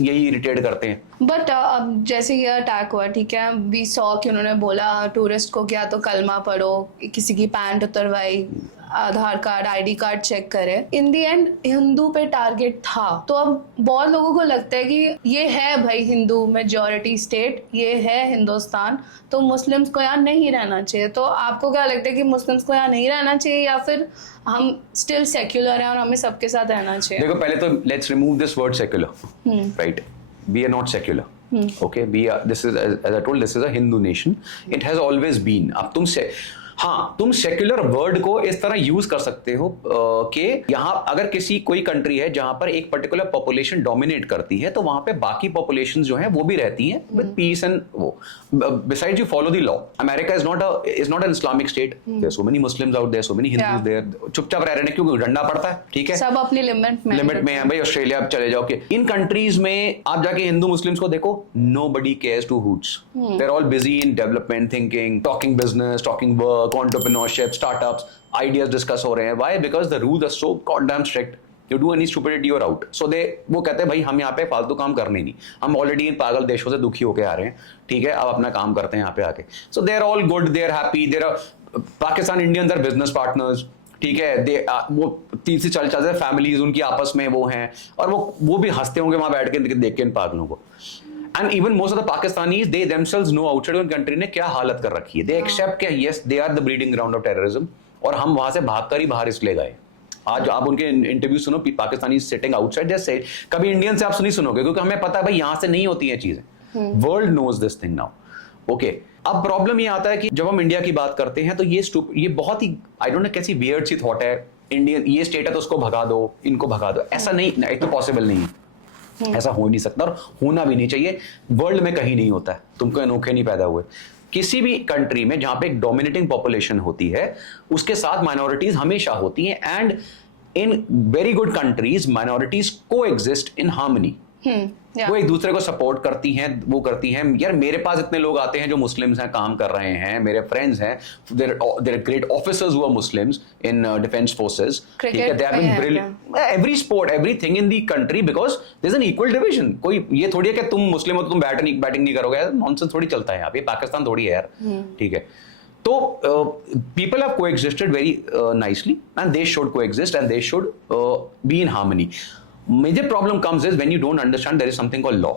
यही इरिटेट करते हैं। बट अब जैसे ये अटैक हुआ, ठीक है, वी सॉ कि उन्होंने बोला टूरिस्ट को क्या तो कलमा पढ़ो, किसी की पैंट उतरवाई, आधार कार्ड, आईडी कार्ड चेक करे। इन दी एंड हिंदू पे टारगेट था। तो अब बहुत लोगों को लगता है कि ये है भाई हिंदू मेजॉरिटी स्टेट, ये है हिंदुस्तान, तो मुस्लिम्स को यहाँ नहीं रहना चाहिए। तो आपको क्या लगता है कि मुस्लिम्स को यहाँ नहीं रहना चाहिए, या फिर हम स्टिल सेक्युलर हैं और हमें सबके साथ रहना चाहिए? देखो, पहले तो let's remove this word secular, right? We are not secular, okay? This is, as I told, this is a Hindu nation, it has always been. अब तुम सेक्युलर वर्ड को इस तरह यूज कर सकते हो कि यहाँ अगर कोई कंट्री है जहां पर एक पर्टिकुलर पॉपुलेशन डोमिनेट करती है, तो वहां पे बाकी पॉपुलेशन जो है वो भी रहती हैं विद पीस एंड वो, besides you follow the law. America is not an Islamic state, there so many Muslims out there, so many Hindus there, चुपचाप रह रहे हैं, क्योंकि डंडा पड़ता है, ठीक है, सब अपनी लिमिट में है भाई। ऑस्ट्रेलिया चले जाओ कि इन कंट्रीज में आप जाके हिंदू मुस्लिम्स को देखो, nobody cares to hoots, they are all busy in development, thinking, talking business, talking work, entrepreneurship, startups, ideas discuss हो रहे हैं। Why? Because the rules are so goddamn strict. You do any stupidity, you're out. So वो कहते हैं भाई हम यहाँ पे फालतू काम करने नहीं, हम ऑलरेडी इन पागल देशों से दुखी होके आ रहे हैं, ठीक है, अब अपना काम करते हैं यहाँ पे आके। So they are all good, they are happy, they are Pakistan Indians are business partners, ठीक है, वो तीसरी चलते फैमिलीज उनकी आपस में वो हैं, और वो भी हंसते होंगे वहां बैठ के देख के इन पागलों को। And even most of the Pakistanis, they themselves know outside of country ने क्या हालत कर रखी है। They accept कि yes, they are the breeding ground of terrorism, और हम वहां से भागकर ही बाहर इसलिए गए। आज आप उनके इंटरव्यू सुनो, पाकिस्तानी सिटिंग आउटसाइड जैसे, कभी इंडियन से आप नहीं सुनोगे, क्योंकि हमें पता है भाई यहाँ से नहीं होती है चीजें। World knows this thing now, okay अब प्रॉब्लम ये आता है कि जब हम इंडिया की बात करते हैं तो ये बहुत ही आई डोंट नो कैसी वियर्ड सी थॉट है, इंडियन ये स्टेट है तो उसको भगा दो, इनको भगा दो, ऐसा नहीं, एक तो पॉसिबल नहीं है, ऐसा हो नहीं सकता और होना भी नहीं चाहिए, वर्ल्ड में कहीं नहीं होता है, तुमको अनोखे नहीं पैदा हुए। किसी भी कंट्री में जहां पे एक डोमिनेटिंग पॉपुलेशन होती है उसके साथ माइनॉरिटीज हमेशा होती हैं, and in very good countries minorities को एग्जिस्ट इन हार्मनी। वो एक दूसरे को सपोर्ट करती हैं, वो करती हैं। यार मेरे पास इतने लोग आते हैं जो मुस्लिम्स हैं, काम कर रहे हैं, मेरे फ्रेंड्स हैं, there great officers who are Muslims in defence forces, ठीक है, they have been brilliant every sport everything in the country because there is an equal division. कोई ये थोड़ी है कि तुम मुस्लिम हो तो तुम बैटिंग नहीं करोगे, नॉनसेंस थोड़ी चलता है यहाँ पे, पाकिस्तान थोड़ी है यार, ठीक है। तो people have coexisted very nicely and they should coexist and they should be in harmony. Major problem comes is when you don't understand there is something called law.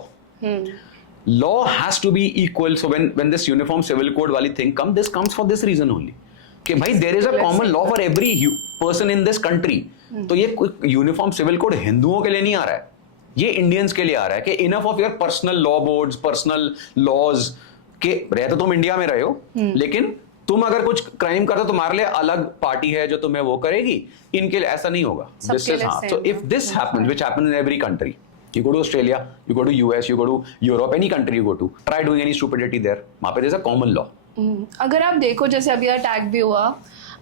Law has to be equal. So when this uniform civil code wali thing this comes for this reason only. कि भाई there is a common law for every person in this country. तो ये uniform civil code हिंदुओं के लिए नहीं आ रहा है, ये इंडियंस के लिए आ रहा है कि enough of your personal law boards, personal laws के रहे तो तुम इंडिया में रहे हो, लेकिन तुम अगर कुछ क्राइम करते हो तुम्हारे लिए अलग पार्टी है जो तुम्हें वो करेगी, इनके लिए ऐसा नहीं होगा। This is so if this happens which happens in every country, you go to Australia, you go to US, you go to Europe, any country you go to, try doing any stupidity there, वहाँ पे there's a common law। अगर आप देखो जैसे अभी attack भी हुआ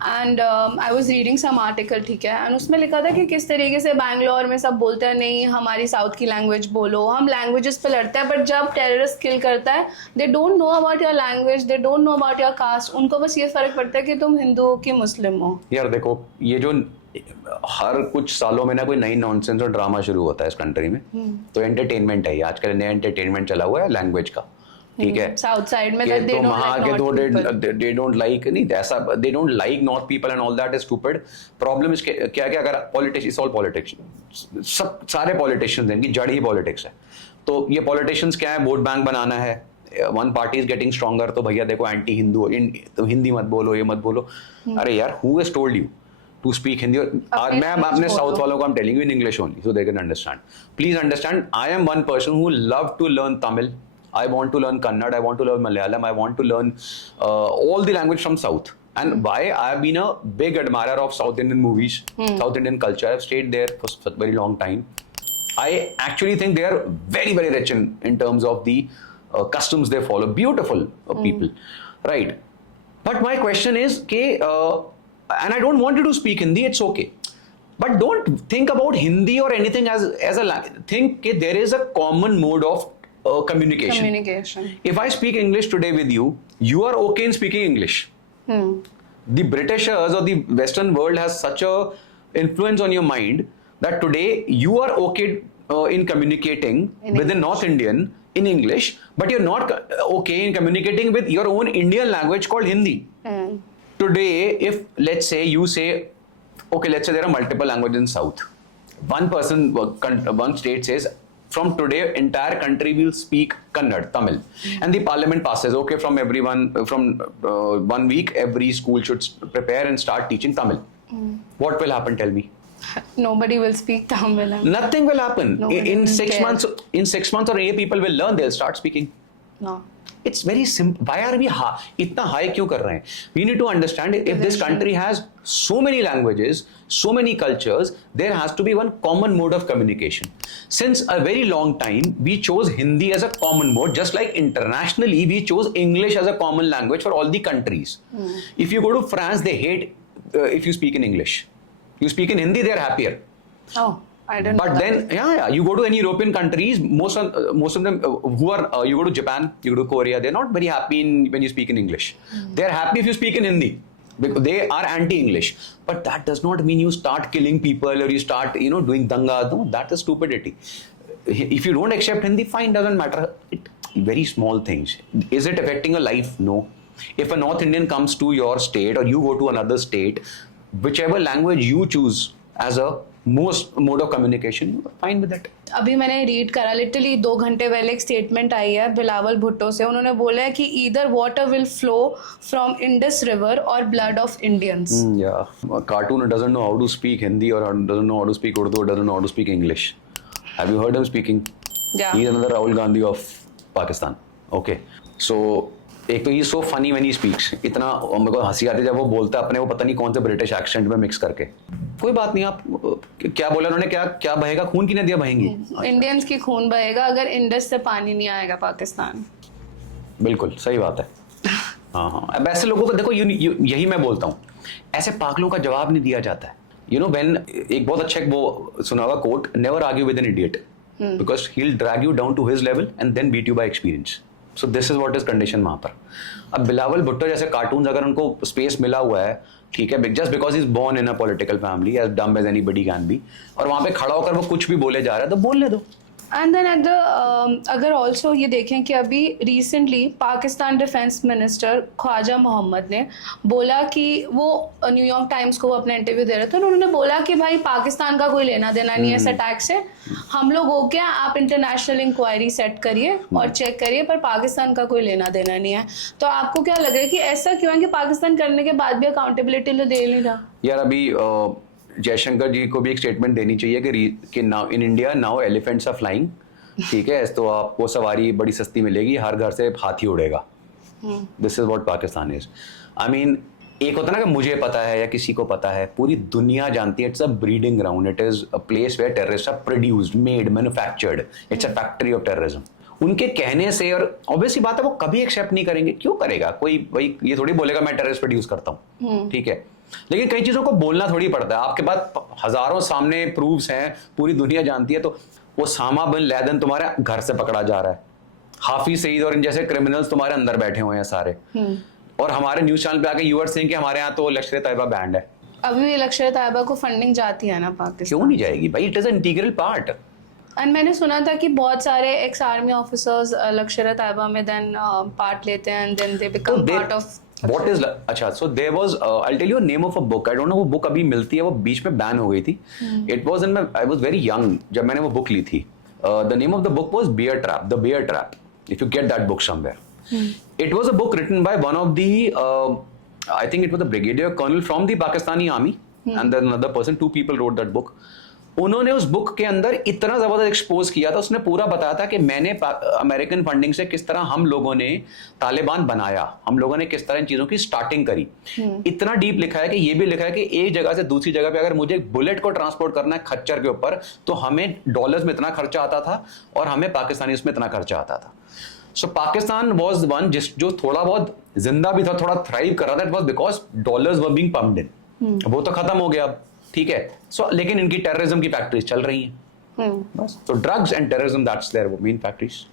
and I was reading some article, ठीक है, एंड उसमें लिखा था कि किस तरीके से बैंगलोर में सब बोलते हैं नहीं हमारी साउथ की लैंग्वेज बोलो, हम लैंग्वेजेस पे लड़ते हैं, बट जब टेररिस्ट किल करता है they don't know about your language, they don't know about your cast, उनको बस ये फर्क पड़ता है कि तुम हिंदू हो कि मुस्लिम हो। यार देखो ये जो हर कुछ सालों में ना कोई नई नॉनसेंस और ड्रामा शुरू होता है इस कंट्री में, तो एंटरटेनमेंट है, आजकल नया एंटरटेनमेंट चला हुआ है लैंग्वेज का, ठीक है। साउथ साइड में तो वहां के दो दे डोंट लाइक, नहीं ऐसा, they don't like north people and all that is stupid. Problem is क्या क्या, अगर पॉलिटिक्स इज ऑल पॉलिटिक्स, सब सारे पॉलिटिशियंस हैं, इनकी जड़ ही पॉलिटिक्स है। तो ये पॉलिटिशियंस क्या है, वोट बैंक बनाना है, one party is getting stronger, तो भैया देखो एंटी हिंदू, तो हिंदी मत बोलो, ये मत बोलो। अरे यार who has told you to speak Hindi? और मैं अपने साउथ वालों को I am telling you in English only so they can understand. Please understand, I am one person who love to learn Tamil, I want to learn Kannada, I want to learn Malayalam, I want to learn all the language from South. And why? I have been a big admirer of South Indian movies, South Indian culture. I've stayed there for a very long time. I actually think they are very, very rich in terms of the customs they follow. Beautiful people, right? But my question is, and I don't want you to speak Hindi, it's okay. But don't think about Hindi or anything as a language. Think that there is a common mode of communication. If I speak English today with you, you are okay in speaking English. The Britishers or the Western world has such a influence on your mind that today you are okay in communicating with a North Indian in English, but you're not okay in communicating with your own Indian language called Hindi. Today, if let's say you say, okay, let's say there are multiple languages in South. One state says, from today, entire country will speak Kannada, Tamil, and the parliament passes. Okay, from 1 week, every school should prepare and start teaching Tamil. What will happen? Tell me. Nobody will speak Tamil. Nothing will happen. In 6 months, or 8 people will learn. They'll start speaking. No. It's very simple. Why are we इतना high क्यों कर रहे हैं? We need to understand if this country has so many languages, so many cultures, there has to be one common mode of communication. Since a very long time, we chose Hindi as a common mode, just like internationally, we chose English as a common language for all the countries. If you go to France, they hate if you speak in English. You speak in Hindi, they are happier. Oh. I don't but know then that. You go to any European countries, most of them who are you go to Japan, you go to Korea, they're not very happy when you speak in English. They're happy if you speak in Hindi because they are anti-English. But that does not mean you start killing people or you start doing danga. No, that is stupidity. If you don't accept Hindi, fine, doesn't matter. Very small things. Is it affecting your life? No. If a North Indian comes to your state or you go to another state, whichever language you choose as a most mode of communication, you are fine with that. अभी मैंने read करा, literally 2 घंटे पहले एक statement आई है बिलावल भुट्टो से, उन्होंने बोला है कि either water will flow from Indus river और blood of Indians. A cartoon doesn't know how to speak Hindi or doesn't know how to speak Urdu or doesn't know how to speak English. Have you heard him speaking? Yeah. He is another Rahul Gandhi of Pakistan. Okay. सो एक तो ये so funny when he speaks, इतना मेरे को हंसी आती है जब वो बोलता है अपने, वो पता नहीं कौन से ब्रिटिश एक्सेंट में मिक्स करके। कोई बात नहीं, आप क्या बोला उन्होंने, क्या क्या बहेगा खून की नदियां बहेंगी, इंडियंस की खून बहेगा अगर इंडस से पानी नहीं आएगा पाकिस्तान। बिल्कुल सही बात है। हाँ हाँ, अब ऐसे लोगों को देखो, यही मैं बोलता हूँ, ऐसे पागलों का जवाब नहीं दिया जाता है। यू नो व्हेन, एक बहुत अच्छा वो सुना हुआ quote, never argue with an idiot because he will drag you down to his level and then beat you by experience. So this is what is condition वहां पर। अब बिलावल भुट्टो जैसे कार्टून्स अगर उनको स्पेस मिला हुआ है, ठीक है, just because is born in a political family, as dumb as anybody can be, और वहां पे खड़ा होकर वो कुछ भी बोले जा रहा है तो बोलने दो। एंड देन एट द अगर ऑल्सो ये देखें कि अभी recently Pakistan defence minister Khawaja Mohammad ने बोला कि वो न्यूयॉर्क टाइम्स को वो अपना इंटरव्यू दे रहे थे, उन्होंने बोला कि भाई पाकिस्तान का कोई लेना देना नहीं है इस अटैक से, हम लोग हो क्या, आप इंटरनेशनल इंक्वायरी सेट करिए और चेक करिए, पर पाकिस्तान का कोई लेना देना नहीं है। तो आपको क्या लग रहा है कि ऐसा क्यों है कि पाकिस्तान करने के बाद भी अकाउंटेबिलिटी दे नहीं रहा? यार अभी जयशंकर जी को भी एक स्टेटमेंट देनी चाहिए कि now in India now elephants are flying, ठीक है, तो आपको सवारी बड़ी सस्ती मिलेगी, हर घर से हाथी उड़ेगा। This is what Pakistan is. I mean, एक होता है ना कि मुझे पता है या किसी को पता है, पूरी दुनिया जानती है, it's a breeding ground, it is a place where terrorist are produced, made, manufactured, it's a factory of terrorism. उनके कहने से, और ऑब्वियसली बात है वो कभी एक्सेप्ट नहीं करेंगे, क्यों करेगा कोई, भाई ये थोड़ी बोलेगा मैं टेररिस्ट प्रोड्यूस करता हूँ, ठीक है, लेकिन कई चीजों को बोलना थोड़ी पड़ता है। आपके पास हजारों सामने प्रूफ्स हैं, पूरी दुनिया जानती है, तो वो सामा बिन लैदेन तुम्हारे घर से पकड़ा जा रहा है, हाफिज सईद और इन जैसे क्रिमिनल्स तुम्हारे अंदर बैठे हुए हैं सारे, और हमारे न्यूज चैनल पे आके यूआर सिंह कि हमारे यहाँ तो लश्कर तैयबा बैंड है। अभी भी लश्कर तैयबा को फंडिंग जाती है ना पाकिस्तान? क्यों नहीं जाएगी भाई, it is an integral part. And मैंने सुना था कि बहुत सारे एक्स आर्मी ऑफिसर्स लश्कर तैयबा में देन पार्ट लेते हैं and then they become part of What is अच्छा, so there was I'll tell you a name of a book, I don't know वो book अभी मिलती है, वो बीच में बैन हो गई थी। It was in my, I was very young जब मैंने वो book ली थी। The name of the book was Bear Trap, The Bear Trap, if you get that book somewhere. It was a book written by one of the I think it was a brigadier colonel from the Pakistani army and then another person, two people wrote that book. उन्होंने उस book के अंदर इतना जबरदस्त expose किया था, उसने पूरा बताया था कि मैंने अमेरिकन फंडिंग से किस तरह हम लोगों ने तालिबान बनाया, हम लोगों ने किस तरह इन चीजों की स्टार्टिंग करी। इतना डीप लिखा है कि ये भी लिखा है कि एक जगह से दूसरी जगह पे अगर मुझे एक बुलेट को ट्रांसपोर्ट करना है खच्चर के ऊपर, तो हमें डॉलर्स में इतना खर्चा आता था और हमें पाकिस्तानी उसमें इतना खर्चा आता था। सो पाकिस्तान वॉज वन जो थोड़ा बहुत जिंदा भी था, थोड़ा थ्राइव कर रहा था, it was because dollars were being pumped in. वो तो खत्म हो गया अब, ठीक है, सो लेकिन इनकी टेररिज्म की फैक्ट्रीज चल रही हैं बस। तो drugs and terrorism, that's their main factories.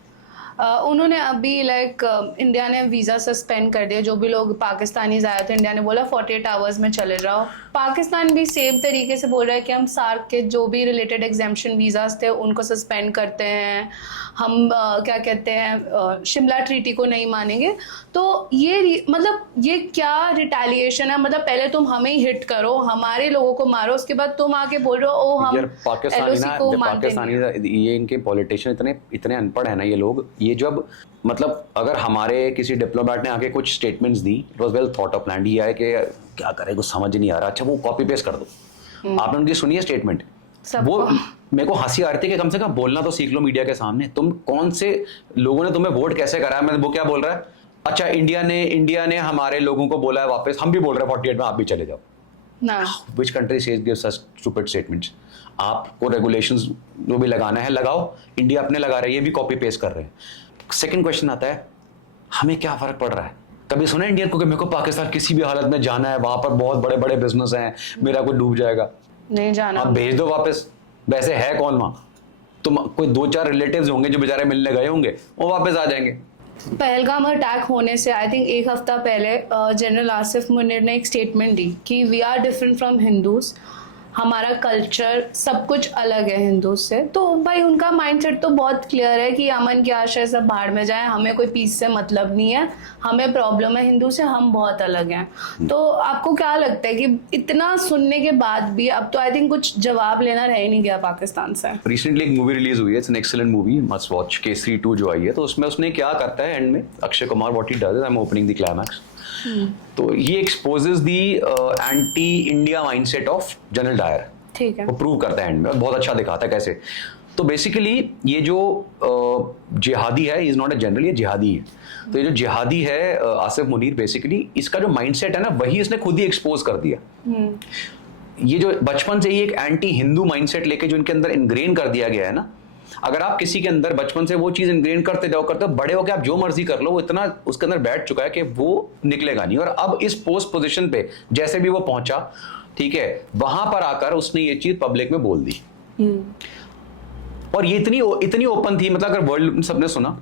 उन्होंने अभी इंडिया ने वीज़ा सस्पेंड कर दिया, जो भी लोग पाकिस्तानीज आए थे इंडिया ने बोला 48 आवर्स में चले जाओ। पाकिस्तान भी सेम तरीके से बोल रहा है कि हम सार्क के जो भी रिलेटेड एग्जाम्पशन वीज़ाज थे उनको सस्पेंड करते हैं, हम क्या कहते हैं शिमला ट्रीटी को नहीं मानेंगे। तो ये मतलब ये क्या रिटेलिएशन है? मतलब पहले तुम हमें ही हिट करो, हमारे लोगों को मारो, उसके बाद तुम आके बोल रहे हो ओ हम LOC को मानते नहीं। ये इनके पॉलिटिशियन इतने अनपढ़ है ना ये लोग, ये जब मतलब अगर हमारे किसी डिप्लोमेट ने आके कुछ statements the, it was well thought of plan, ये है कि क्या करे कुछ समझ नहीं आ रहा, अच्छा वो कॉपी पेस्ट कर दो। आपने उनकी सुनी है स्टेटमेंट? वो मेरे को हंसी आ रही थी कि कम से कम बोलना तो सीख लो मीडिया के सामने। तुम कौन से लोगों ने तुम्हें वोट कैसे कराया? मैं वो क्या बोल रहा है, अच्छा इंडिया ने हमारे लोगों को बोला है वापस, हम भी बोल रहे हैं 48 में आप भी चले जाओ। Which country says gives such stupid statements? आपको रेगुलेशंस जो भी लगाना है लगाओ, इंडिया अपने लगा रहा है, ये भी कॉपी पेस्ट कर रहे हैं। सेकंड क्वेश्चन आता है, हमें क्या फर्क पड़ रहा है? कभी सुना इंडियन को कि मेरे को पाकिस्तान किसी भी हालत में जाना है, वहां पर बहुत बड़े बड़े बिजनेस हैं, मेरा कोई डूब जाएगा, नहीं जाना, आप भेज दो वापस। वैसे है कौन वहां? तुम कोई 2-4 रिलेटिव्स होंगे जो बेचारे मिलने गए होंगे, वो वापस आ जाएंगे। पहलगाम अटैक होने से आई थिंक एक हफ्ता पहले जनरल आसिफ मुनीर ने एक स्टेटमेंट दी कि we are different from Hindus, हमारा कल्चर सब कुछ अलग है हिंदू से। तो भाई उनका माइंडसेट तो बहुत क्लियर है कि अमन की आशय सब बाहर में जाए, हमें कोई पीस से मतलब नहीं है, हमें प्रॉब्लम है हिंदू से, हम बहुत अलग हैं। तो आपको क्या लगता है कि इतना सुनने के बाद भी अब तो आई थिंक कुछ जवाब लेना रह ही नहीं गया पाकिस्तान से? रिसेंटली एक मूवी रिलीज हुई है, it's an excellent movie, must watch, Kesari 2 जो आई है। तो उसमें उसने क्या करता है एंड में, Akshay Kumar what he does, I am opening the climax. तो ये exposes the anti India mindset of general Dyer, ठीक है, वो प्रूव करता है एंड में, बहुत अच्छा दिखाता है कैसे तो बेसिकली ये जो जिहादी है, इज नॉट अ जनरल, ये जिहादी है। तो ये जो जिहादी है आसिफ मुनीर, बेसिकली इसका जो माइंडसेट है ना, वही इसने खुद ही एक्सपोज कर दिया। ये जो बचपन से ही एक एंटी हिंदू माइंडसेट लेके जो इनके अंदर इनग्रेन कर दिया गया है ना, अगर आप किसी के अंदर बचपन से वो चीज इनग्रेन करते जाओ, बड़े होकर आप जो मर्जी कर लो, वो इतना उसके अंदर बैठ चुका है कि वो निकलेगा नहीं। और अब इस पोस्ट पोजीशन पे जैसे भी वो पहुंचा, ठीक है, वहां पर आकर उसने ये चीज पब्लिक में बोल दी। और ये इतनी ओपन थी, मतलब अगर वर्ल्ड सबने सुना।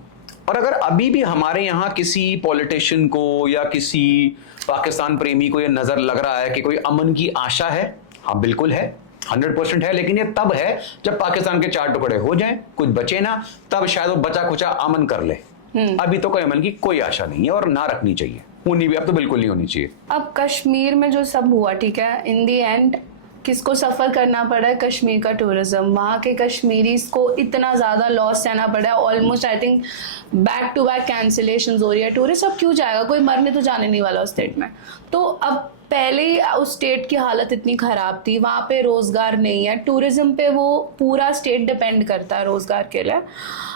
और अगर अभी भी हमारे यहाँ किसी पॉलिटिशियन को या किसी पाकिस्तान प्रेमी को ये नजर लग रहा है कि कोई अमन की आशा है, हाँ बिल्कुल है, 100% है, लेकिन ये तब है जब पाकिस्तान के 4 टुकड़े हो जाएं, कुछ बचे ना, तब शायद वो बचा खुचा अमन कर ले। अभी तो कोई अमन की कोई आशा नहीं है और ना रखनी चाहिए, होनी भी अब तो बिल्कुल नहीं होनी चाहिए। अब कश्मीर में जो सब हुआ, ठीक है, इन दी एंड किसको सफर करना पड़ा है? कश्मीर का टूरिज्म। वहाँ के कश्मीरीज को इतना ज्यादा लॉस सहना पड़ा है, almost I think back to back cancellation हो रही है। टूरिस्ट अब क्यों जाएगा? कोई मरने तो जाने नहीं वाला उस स्टेट में। तो अब पहले ही उस स्टेट की हालत इतनी खराब थी, वहाँ पे रोजगार नहीं है, टूरिज्म पे वो पूरा स्टेट डिपेंड करता है रोजगार के लिए।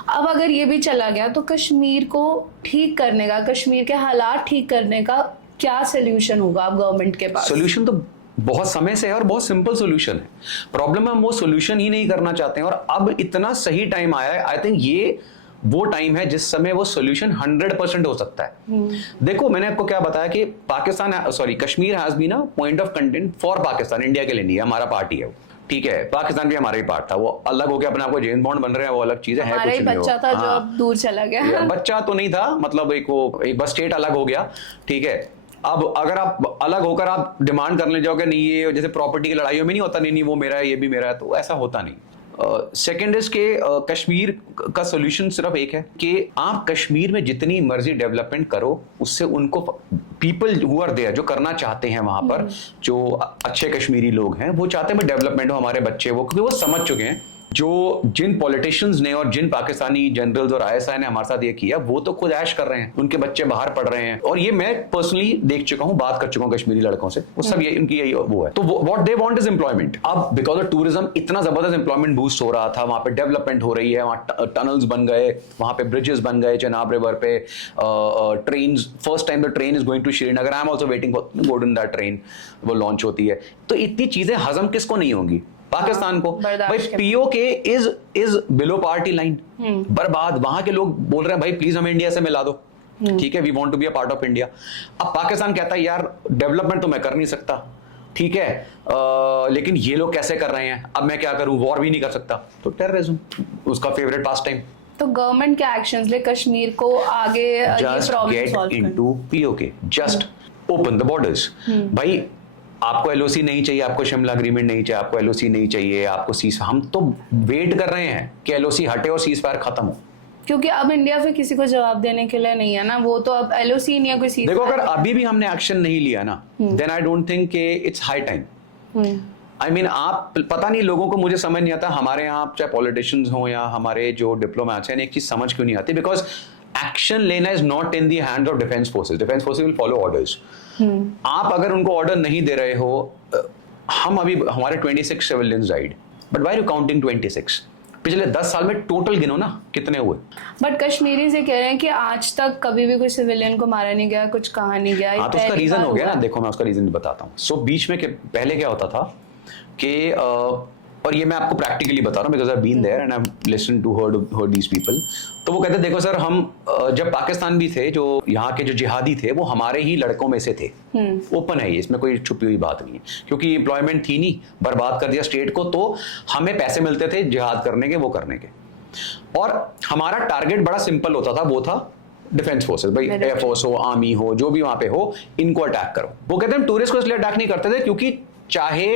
अब अगर ये भी चला गया तो कश्मीर को ठीक करने का, कश्मीर के हालात ठीक करने का क्या सोल्यूशन होगा अब गवर्नमेंट के पास? सोल्यूशन तो बहुत समय से है और बहुत सिंपल सोल्यूशन है। प्रॉब्लम हम वो सोल्यूशन ही नहीं करना चाहते हैं। और अब इतना सही टाइम आया है, आई थिंक ये वो टाइम है जिस समय वो सोल्यूशन 100% हो सकता है। देखो, मैंने आपको क्या बताया कि Kashmir has been a point of content for Pakistan, India के लिए नहीं है, हमारा पार्टी है वो, ठीक है। पाकिस्तान भी हमारा ही पार्ट था, वो अलग हो गया, अपने आपको जेम्स बॉन्ड बन रहे हैं, वो अलग चीज है, हमारा ही बच्चा था जो अब दूर चला गया। बच्चा तो नहीं था, मतलब एक बस स्टेट अलग हो गया, ठीक है। अब अगर आप अलग होकर आप डिमांड करने जाओगे, नहीं ये जैसे प्रॉपर्टी की लड़ाइयों में नहीं होता, नहीं वो मेरा है, ये भी मेरा है, तो ऐसा होता नहीं। सेकेंड इज के कश्मीर का सोल्यूशन सिर्फ एक है कि आप कश्मीर में जितनी मर्जी डेवलपमेंट करो, उससे उनको पीपल हु आर देयर, जो करना चाहते हैं वहां पर, जो अच्छे कश्मीरी लोग हैं, वो चाहते हैं डेवलपमेंट हो, हमारे बच्चे वो, क्योंकि वो समझ चुके हैं जिन पॉलिटिशियंस ने और जिन पाकिस्तानी जनरल्स और आईएसआई ने हमारे साथ ये किया, वो तो खुद ऐश कर रहे हैं, उनके बच्चे बाहर पढ़ रहे हैं। और ये मैं पर्सनली देख चुका हूं, बात कर चुका हूं कश्मीरी लड़कों से, वो सब ये उनकी यही वो है। तो what they want is employment. अब बिकॉज ऑफ टूरिज्म इतना जबरदस्त एम्प्लॉयमेंट बूस्ट हो रहा था, वहां पे डेवलपमेंट हो रही है, वहां टनल्स बन गए, वहां पे ब्रिजेस बन गए चेनाब रिवर पे, train, first time the train is going to Srinagar, I am also waiting for go in that train, वो लॉन्च होती है। तो इतनी चीजें हजम किसको नहीं होंगी? पाकिस्तान को। भाई PoK is below party line, बर्बाद। वहां के लोग बोल रहे हैं भाई प्लीज हमें इंडिया से मिला दो, ठीक है, we want to be a part of India. अब पाकिस्तान कहता है यार डेवलपमेंट तो मैं कर नहीं सकता, ठीक है, लेकिन ये लोग कैसे कर रहे हैं, अब मैं क्या करूं, वॉर भी नहीं कर सकता, तो टेररिज्म उसका फेवरेट पास टाइम। तो गवर्नमेंट क्या एक्शंस ले कश्मीर को आगे ये प्रॉब्लम सॉल्व करने? Into PoK, just open the borders. भाई आपको एलओसी नहीं चाहिए, आपको शिमला एग्रीमेंट नहीं चाहिए, आपको एलओसी नहीं चाहिए, आपको सीज, हम तो वेट कर रहे हैं कि एलओसी हटे और सीज फायर खत्म हो, क्योंकि अब इंडिया फिर किसी को जवाब देने के लिए नहीं है ना, वो तो अब एलओसी नहीं है कोई सीज। देखो, अगर अभी भी हमने एक्शन नहीं लिया ना, देन आई डोंट थिंक कि it's high time. I mean, आप पता नहीं, लोगों को, मुझे समझ नहीं आता, हमारे यहाँ चाहे पॉलिटिशियंस हो या हमारे जो डिप्लोमैट्स हैं, एक चीज समझ क्यों नहीं आती, बिकॉज एक्शन लेना is not in the hand of defence forces. Defence forces will follow orders. आप अगर उनको ऑर्डर नहीं दे रहे हो, हम अभी हमारे 26 civilians died, but why are you counting 26? पिछले 10 साल में टोटल गिनो ना कितने हुए। बट कश्मीरी से कह रहे हैं कि आज तक कभी भी कोई सिविलियन को मारा नहीं गया, कुछ कहा नहीं गया। हाँ, तो उसका रीजन हो गया ना। देखो, मैं उसका रीजन बताता हूँ। सो बीच में पहले क्या होता था कि और ये मैं आपको प्रैक्टिकली बता रहा हूँ, because I been there and I listen to heard these people. तो वो कहते, देखो सर, हम जब पाकिस्तान भी थे, जो यहाँ के जो जिहादी थे, वो हमारे ही लड़कों में से थे। ओपन है ये, इसमें कोई छुपी हुई बात नहीं है, क्योंकि एम्प्लॉयमेंट थी नहीं, बर्बाद कर दिया स्टेट को, तो हमें पैसे मिलते थे जिहाद करने के, वो करने के। और हमारा टारगेट बड़ा सिंपल होता था, वो था डिफेंस फोर्सेस। भाई एयरफोर्स हो, आर्मी हो, जो भी वहां पे हो, इनको अटैक करो। वो कहते हैं टूरिस्ट को इसलिए अटैक नहीं करते थे क्योंकि चाहे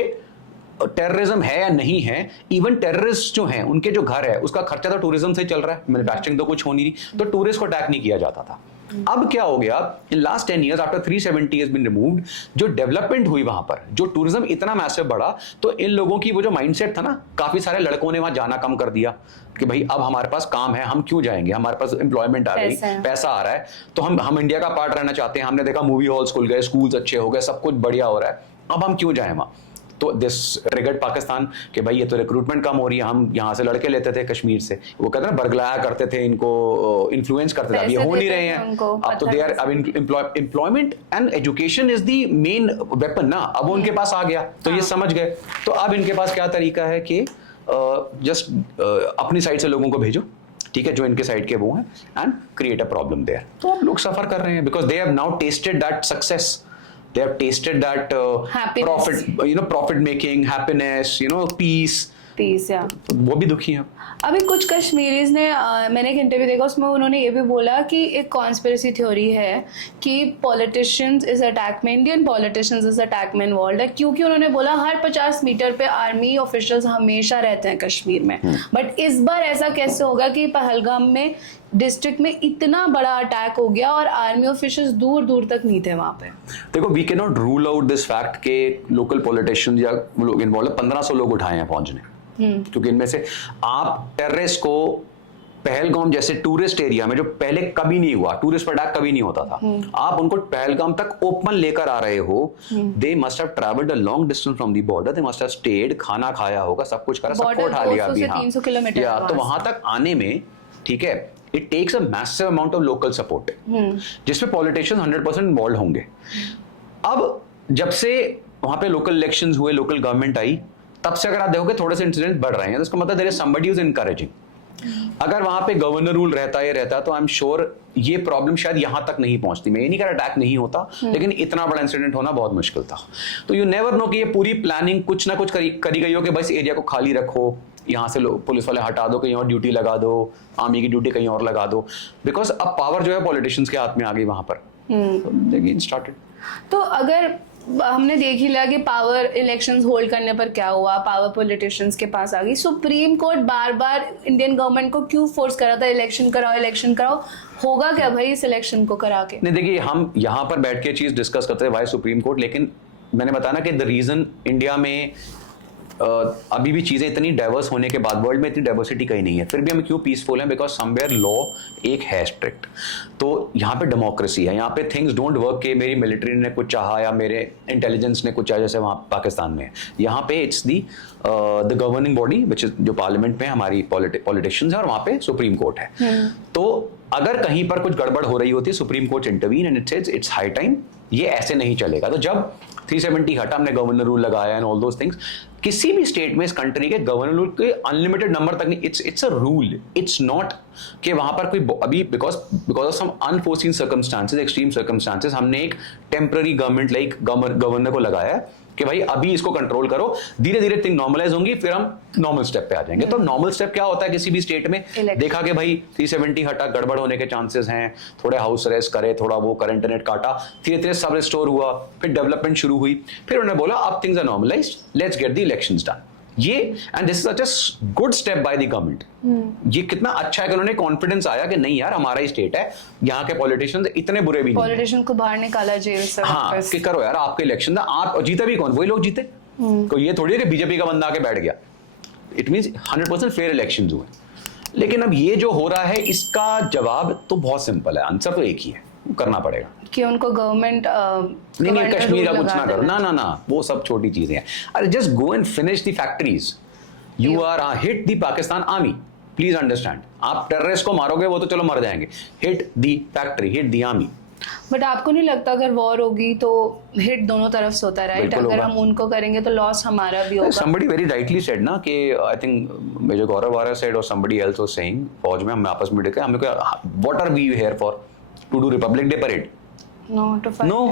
टेररिज्म है या नहीं है, इवन टेररिस्ट जो हैं उनके जो घर है उसका खर्चा तो टूरिज्म से चल रहा है, मैन्युफैक्चरिंग तो कुछ हो नहीं रही, तो टूरिस्ट को अटैक नहीं किया जाता था। अब क्या हो गया, in last 10 years after 370 has been removed, जो डेवलपमेंट हुई वहां पर, जो टूरिज्म इतना मैसिव बढ़ा, तो इन लोगों की वो जो माइंडसेट था ना, काफी सारे लड़कों ने वहां जाना कम कर दिया कि भाई अब हमारे पास काम है, हम क्यों जाएंगे, हमारे पास एम्प्लॉयमेंट आ गई, पैसा आ रहा है, तो हम इंडिया का पार्ट रहना चाहते हैं। हमने देखा मूवी हॉल्स खुल गए, स्कूल्स अच्छे हो गए, सब कुछ बढ़िया हो रहा है, अब हम क्यों जाए वहां। तो दिस ट्रिगर्ड पाकिस्तान कि भाई ये तो रिक्रूटमेंट कम हो रही है, हम यहाँ से लड़के लेते थे कश्मीर से, वो कहते हैं बरगलाया करते थे इनको, इन्फ्लुएंस करते थे, अब ये हो नहीं रहे हैं, अब तो दे आर, अब employment and education is the main weapon ना, अब वो उनके पास आ गया तो ये समझ गए। तो अब इनके पास क्या तरीका है कि जस्ट अपनी साइड से लोगों को भेजो, ठीक है, जो इनके साइड के वो हैं, and create a problem there. तो अब लोग सफर कर रहे हैं because they have now tasted that success, they have tasted that Happiness. profit making, happiness, peace. या वो भी दुखी हैं। अभी कुछ कश्मीरीज ने मैंने एक इंटरव्यू देखा, उसमें उन्होंने ये भी बोला कि एक कॉन्स्पिरेसी थ्योरी है कि पॉलिटिशियंस इज अटैक में, इंडियन पॉलिटिशियंस इज अटैक में इन्वॉल्व है, क्योंकि उन्होंने बोला हर 50 मीटर पे आर्मी ऑफिशियल्स हमेशा रहते हैं कश्मीर में, बट इस बार ऐसा कैसे होगा कि पहलगाम में डिस्ट्रिक्ट में इतना बड़ा अटैक हो गया और आर्मी ऑफिशियल्स दूर दूर तक नहीं थे वहां पे। देखो, we can not rule out this fact के लोकल पॉलिटिशियंस या लोग इन्वॉल्व, 1500 लोग उठाए हैं फौज ने, क्योंकि इनमें से आप टेररिस्ट को पहलगाम जैसे टूरिस्ट एरिया में, जो पहले कभी नहीं हुआ, टूरिस्ट पर अटैक कभी नहीं होता था, आप उनको पहलगाम तक ओपन लेकर आ रहे हो, they must have travelled a long distance from the border, they must have stayed, खाना खाया होगा, सब कुछ करा, सबको उठा लिया अभी, 300 किलोमीटर या तो वहां तक आने में, ठीक है, it takes a massive amount of local support, जिसमें पॉलिटिशियंस 100% इन्वॉल्व होंगे। अब जब से वहां पे लोकल इलेक्शंस हुए, लोकल गवर्नमेंट आई, तब से अगर आप देखोगे थोड़े से इंसिडेंट बढ़ रहे हैं, तो इसका मतलब there is somebody who is encouraging. अगर वहां पे गवर्नर रूल रहता तो आई एम श्योर ये प्रॉब्लम शायद यहां तक नहीं पहुंचती। मैं ये नहीं कह रहा अटैक नहीं होता, लेकिन इतना बड़ा इंसिडेंट होना बहुत मुश्किल था। तो यू नेवर नो कि ये पूरी प्लानिंग कुछ ना कुछ करी गई हो कि बस एरिया को खाली रखो, यहाँ से पुलिस वाले हटा दो, कहीं और ड्यूटी लगा दो, आर्मी की ड्यूटी कहीं और लगा दो, बिकॉज अब पावर जो है पॉलिटिशियंस के हाथ में आ गई वहां पर। स्टार्टेड। तो अगर हमने देख ही लिया कि पावर इलेक्शंस होल्ड करने पर क्या हुआ, पावर पॉलिटिशियंस के पास आ गई, सुप्रीम कोर्ट बार बार इंडियन गवर्नमेंट को क्यों फोर्स कर रहा था इलेक्शन कराओ, होगा क्या भाई इस इलेक्शन को करा के? नहीं, देखिए, हम यहाँ पर बैठ के चीज डिस्कस करते हैं वाई सुप्रीम कोर्ट, लेकिन मैंने बताया ना कि द रीजन इंडिया में अभी भी चीजें इतनी डाइवर्स होने के बाद, वर्ल्ड में इतनी डाइवर्सिटी कहीं नहीं है, फिर भी हम क्यों पीसफुल हैं, बिकॉज समवेयर लॉ एक है स्ट्रिक्ट। तो यहाँ पे डेमोक्रेसी है, यहाँ पे थिंग्स डोंट वर्क कि मेरी मिलिट्री ने कुछ चाहा या मेरे इंटेलिजेंस ने कुछ चाहा, जैसे वहाँ पाकिस्तान में है। यहाँ पे it's the governing body which is, जो पार्लियामेंट में हमारी पॉलिटिशियंस है, और वहाँ पे सुप्रीम कोर्ट है। तो अगर कहीं पर कुछ गड़बड़ हो रही होती है, Supreme Court intervene and it says it's high time, ये ऐसे नहीं चलेगा। तो जब 370 हटा, हमने गवर्नर रूल लगाया एंड ऑल दोस थिंग्स, किसी भी स्टेट में इस कंट्री के गवर्नर रूल के अनलिमिटेड नंबर तक नहीं, it's a rule, it's not कि वहां पर कोई अभी because of some unforeseen circumstances, extreme circumstances, हमने एक टेम्पररी गवर्नमेंट लाइक गवर्नर को लगाया कि भाई अभी इसको कंट्रोल करो, धीरे धीरे थिंग नॉर्मलाइज होंगी, फिर हम नॉर्मल स्टेप पे आ जाएंगे। तो नॉर्मल स्टेप क्या होता है किसी भी स्टेट में, देखा कि भाई 370 हटा, गड़बड़ होने के चांसेस हैं, थोड़े हाउस अरेस्ट करे, थोड़ा वो करे, इंटरनेट काटा, धीरे धीरे सब रिस्टोर हुआ, फिर डेवलपमेंट शुरू हुई, फिर उन्होंने बोला अब things are normalised, let's get the elections done. ये and this is such a good step by the government. ये कितना अच्छा है कि उन्होंने कॉन्फिडेंस आया कि नहीं यार, हमारा ही स्टेट है, यहाँ के पॉलिटिशियंस इतने बुरे भी नहीं, पॉलिटिशियन को बाहर निकाला जेल से, हाँ, कि करो यार आपके इलेक्शन, आप जीते भी कौन, वही लोग जीते, कोई ये थोड़ी है कि बीजेपी का बंदा आके बैठ गया। इट मींस 100% फेयर इलेक्शंस हुए। लेकिन अब ये जो हो रहा है, इसका जवाब तो बहुत सिंपल है, आंसर तो एक ही है, करना पड़ेगा कि उनको गवर्नमेंट नहीं कश्मीर का कुछ ना करो, ना, वो सब छोटी चीजें हैं। अरे just go and finish the factories, you are hit the Pakistan army, please understand. आप टेररिस्ट को मारोगे वो तो चलो मर जाएंगे, hit the factory, hit the army. But आपको नहीं लगता अगर वॉर होगी तो हिट दोनों तरफ से होता है, राइट? अगर हम उनको करेंगे तो लॉस हमारा भी होगा। somebody very rightly said ना कि आई थिंक मेजर गौरव वारा said or somebody else was saying, फौज में हम आपस में डिस्कस, हमें what are we here for, to do Republic Day parade? No,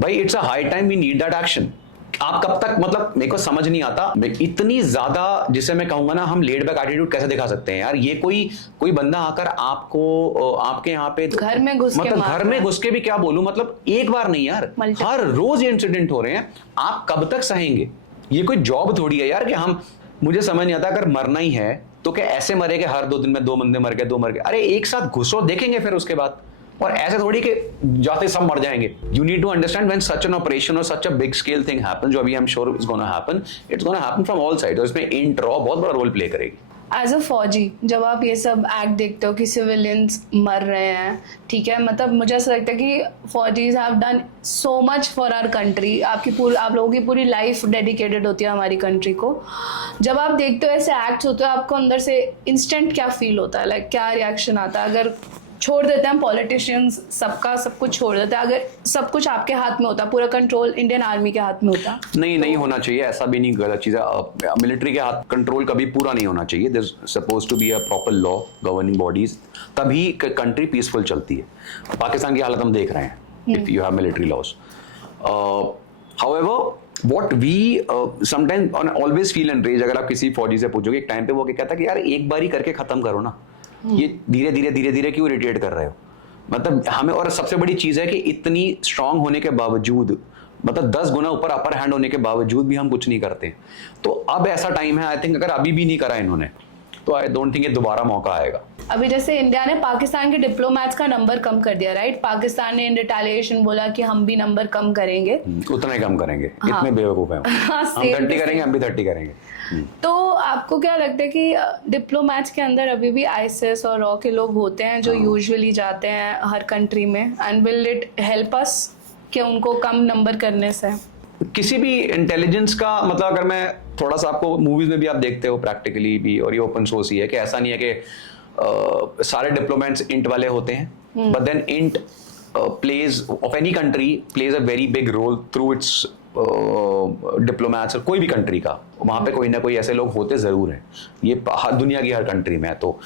भाई it's a high time we need that action। आप कब तक, मतलब मेरे को समझ नहीं आता, इतनी ज्यादा जिसे मैं कहूंगा ना, हम लेड बैक एटीट्यूड कैसे दिखा सकते हैं यार? ये कोई बंदा आकर आपको आपके यहाँ पे घर में घुस मतलब घर में घुस के भी क्या बोलूं, मतलब एक बार नहीं यार, हर रोज ये इंसिडेंट हो रहे हैं, आप कब तक सहेंगे? ये कोई जॉब थोड़ी है यार कि हम, मुझे समझ नहीं आता, अगर मरना ही है तो क्या ऐसे मरे कि हर 2 दिन में 2 बंदे मर गए, 2 मर गए? अरे एक साथ घुसो, देखेंगे फिर उसके बाद, और ऐसे थोड़ी कि जाते सब मर जाएंगे। You need to understand when such an operation और such a big scale thing happen, जो अभी I am sure is gonna happen, it's gonna happen from all side, और इसमें इंट रॉ बहुत बड़ा रोल प्ले करेगी। एज अ फौजी जब आप ये सब एक्ट देखते हो कि सिविलियंस मर रहे हैं, ठीक है, मतलब मुझे ऐसा लगता है कि faujis have done so much for our country. आप लोगों की पूरी लाइफ डेडिकेटेड होती है हमारी कंट्री को। जब आप देखते हो ऐसे एक्ट्स होते हो, आपको अंदर से इंस्टेंट क्या फील होता है, लाइक क्या रिएक्शन आता है? अगर छोड़ देते हैं पॉलिटिशियंस, सबका सब कुछ छोड़ देते हैं, अगर सब कुछ आपके हाथ में होता, पूरा कंट्रोल इंडियन आर्मी के हाथ में होता? नहीं होना चाहिए, ऐसा भी नहीं, गलत चीज़ है। मिलिट्री के हाथ कंट्रोल कभी पूरा नहीं होना चाहिए। There suppose to be a proper law governing bodies, तभी कंट्री पीसफुल चलती है। पाकिस्तान की हालत हम देख रहे हैं, if you have military laws. However what we sometimes always feel and rage, अगर आप किसी फौजी से पूछोगे एक टाइम पे, वो क्या कहता है कि यार एक बार ही करके खत्म करो ना, ये धीरे धीरे क्यों इरिटेट कर रहे हो? मतलब हमें, और सबसे बड़ी चीज है कि इतनी स्ट्रांग होने के बावजूद, मतलब 10 गुना ऊपर अपर हैंड होने के बावजूद भी हम कुछ नहीं करते। तो अब ऐसा टाइम है, आई थिंक अगर अभी भी नहीं करा इन्होंने, तो आई डोंट थिंक ये दोबारा मौका आएगा। अभी जैसे इंडिया ने पाकिस्तान के डिप्लोमेट्स का नंबर कम कर दिया, राइट? पाकिस्तान ने इन रिटेलिएशन बोला कि हम भी नंबर कम करेंगे, उतना ही कम करेंगे। हाँ। इतने बेवकूफ हैं हाँ, हम 30 करेंगे, हम भी 30 करेंगे। तो आपको क्या लगता है कि डिप्लोमेट्स के अंदर अभी भी आईएसएस और रॉ के लोग होते हैं जो यूजुअली जाते हैं हर कंट्री में, and will it help us कि उनको कम नंबर करने से? किसी भी इंटेलिजेंस का मतलब, अगर मैं थोड़ा सा आपको, मूवीज में भी आप देखते हो प्रैक्टिकली भी, और ये ओपन सोर्स ही है कि ऐसा नहीं है कि सारे डिप्लोमेट्स इंट वाले होते हैं, बट देन इंट plays of any country plays a very big role through its diplomats. कोई भी कंट्री का वहाँ पे कोई ना कोई ऐसे लोग होते जरूर हैं, ये दुनिया की हर कंट्री में है, तो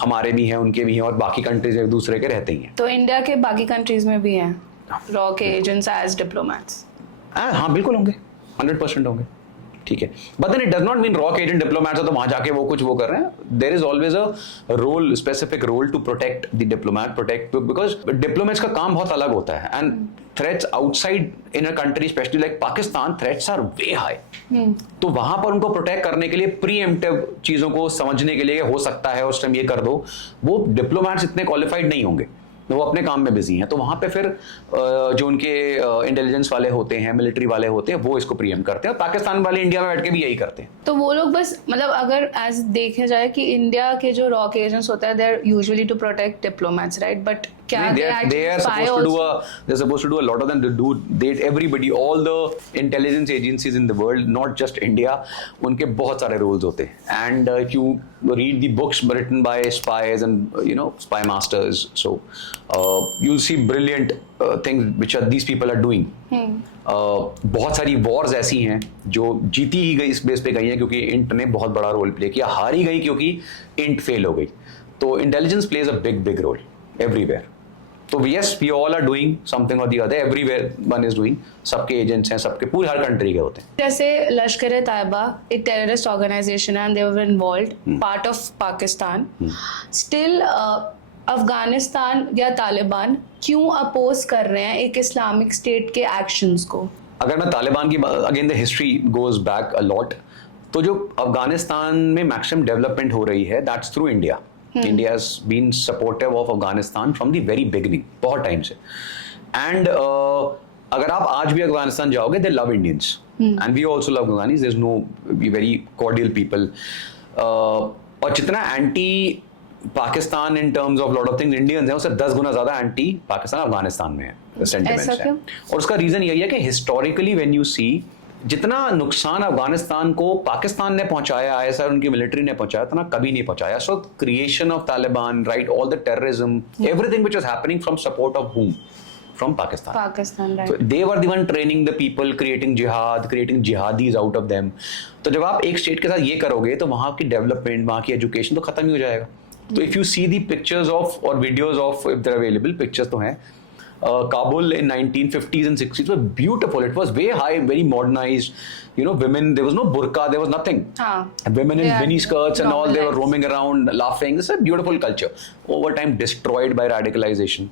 हमारे भी हैं, उनके भी हैं, और बाकी कंट्रीज एक दूसरे के रहते ही हैं। तो इंडिया के बाकी कंट्रीज में भी हैं रॉ के एजेंट्स एज डिप्लोमेट्स? हाँ बिल्कुल होंगे, 100% होंगे, ठीक है। But then it does not mean रॉ के एजेंट डिप्लोमेट्स है तो वहां जाके वो कुछ वो कर रहे हैं। There is always a role, specific role to protect the diplomat, protect, because diplomats का काम बहुत अलग होता है, and threats outside in a country specially like Pakistan, threats are way high. तो वहां पर उनको प्रोटेक्ट करने के लिए, प्रीएम्प्टिव चीजों को समझने के लिए हो सकता है उस टाइम ये कर दो, वो डिप्लोमेट्स इतने क्वालिफाइड नहीं होंगे, वो अपने काम में बिजी हैं, तो वहां पे फिर जो उनके इंटेलिजेंस वाले होते हैं, मिलिट्री वाले होते हैं, वो इसको प्रीएम्प्ट करते हैं, और पाकिस्तान वाले इंडिया में बैठ के भी यही करते हैं। तो वो लोग बस, मतलब अगर एज देखे जाए कि इंडिया के जो रॉ के एजेंट्स होते हैं, they are usually to protect diplomats, right? But क्या they are supposed to do a lot of them, everybody, all the intelligence agencies in the world, not just India, उनके बहुत सारे roles होते हैं, and if you read the books written by spies and spy masters, so you'll see brilliant things which these people are doing. बहुत सारी wars ऐसी हैं जो जीती ही गई इस बेस पे गई हैं क्योंकि इंट ने बहुत बड़ा रोल प्ले किया, हारी गई क्योंकि इंट फेल हो गई। तो intelligence plays a big role everywhere. तो yes, we all are doing something or the other, everywhere one is doing, सबके एजेंट्स हैं, सबके पूरे हर कंट्री के होते हैं। जैसे लश्कर तैयबा एक टेररिस्ट ऑर्गेनाइजेशन है, they were involved, part of Pakistan, still Afghanistan या तालिबान क्यों अपोज कर रहे हैं एक इस्लामिक स्टेट के एक्शंस को? अगर मैं तालिबान की, again the history goes back a lot, तो जो अफगानिस्तान में मैक्सिमम डेवलपमेंट हो रही है, that's through India. India has been supportive of Afghanistan from the very beginning, बहुत टाइम से। And अगर आप आज भी अफगानिस्तान जाओगे, they love Indians, and we also love Afghanis. There's no, we very cordial people. और जितना anti Pakistan in terms of lot of things Indians हैं, उससे 10 गुना ज्यादा एंटी पाकिस्तान अफगानिस्तान में है सेंटिमेंट्स है। और उसका रीजन यही है कि हिस्टोरिकली व्हेन यू सी, जितना नुकसान अफगानिस्तान को पाकिस्तान ने पहुंचाया, आईएसआई उनकी मिलिट्री ने पहुंचाया, उतना कभी नहीं पहुंचाया। So creation of Taliban, right, all the terrorism, everything which was happening from support of whom? From Pakistan, right? So they were the one training the people, creating jihad, creating jihadis out of them. तो जब आप एक state के साथ ये करोगे तो वहां की डेवलपमेंट, वहां की एजुकेशन तो खत्म ही हो जाएगा। तो if you see the pictures of और videos of, if they're available pictures तो हैं, Kabul in 1950s and 60s was beautiful. It was way high, very modernized. Women, there was no burqa, there was nothing. Women in mini skirts and all, they were roaming around laughing. It's a beautiful culture. Over time destroyed by radicalization.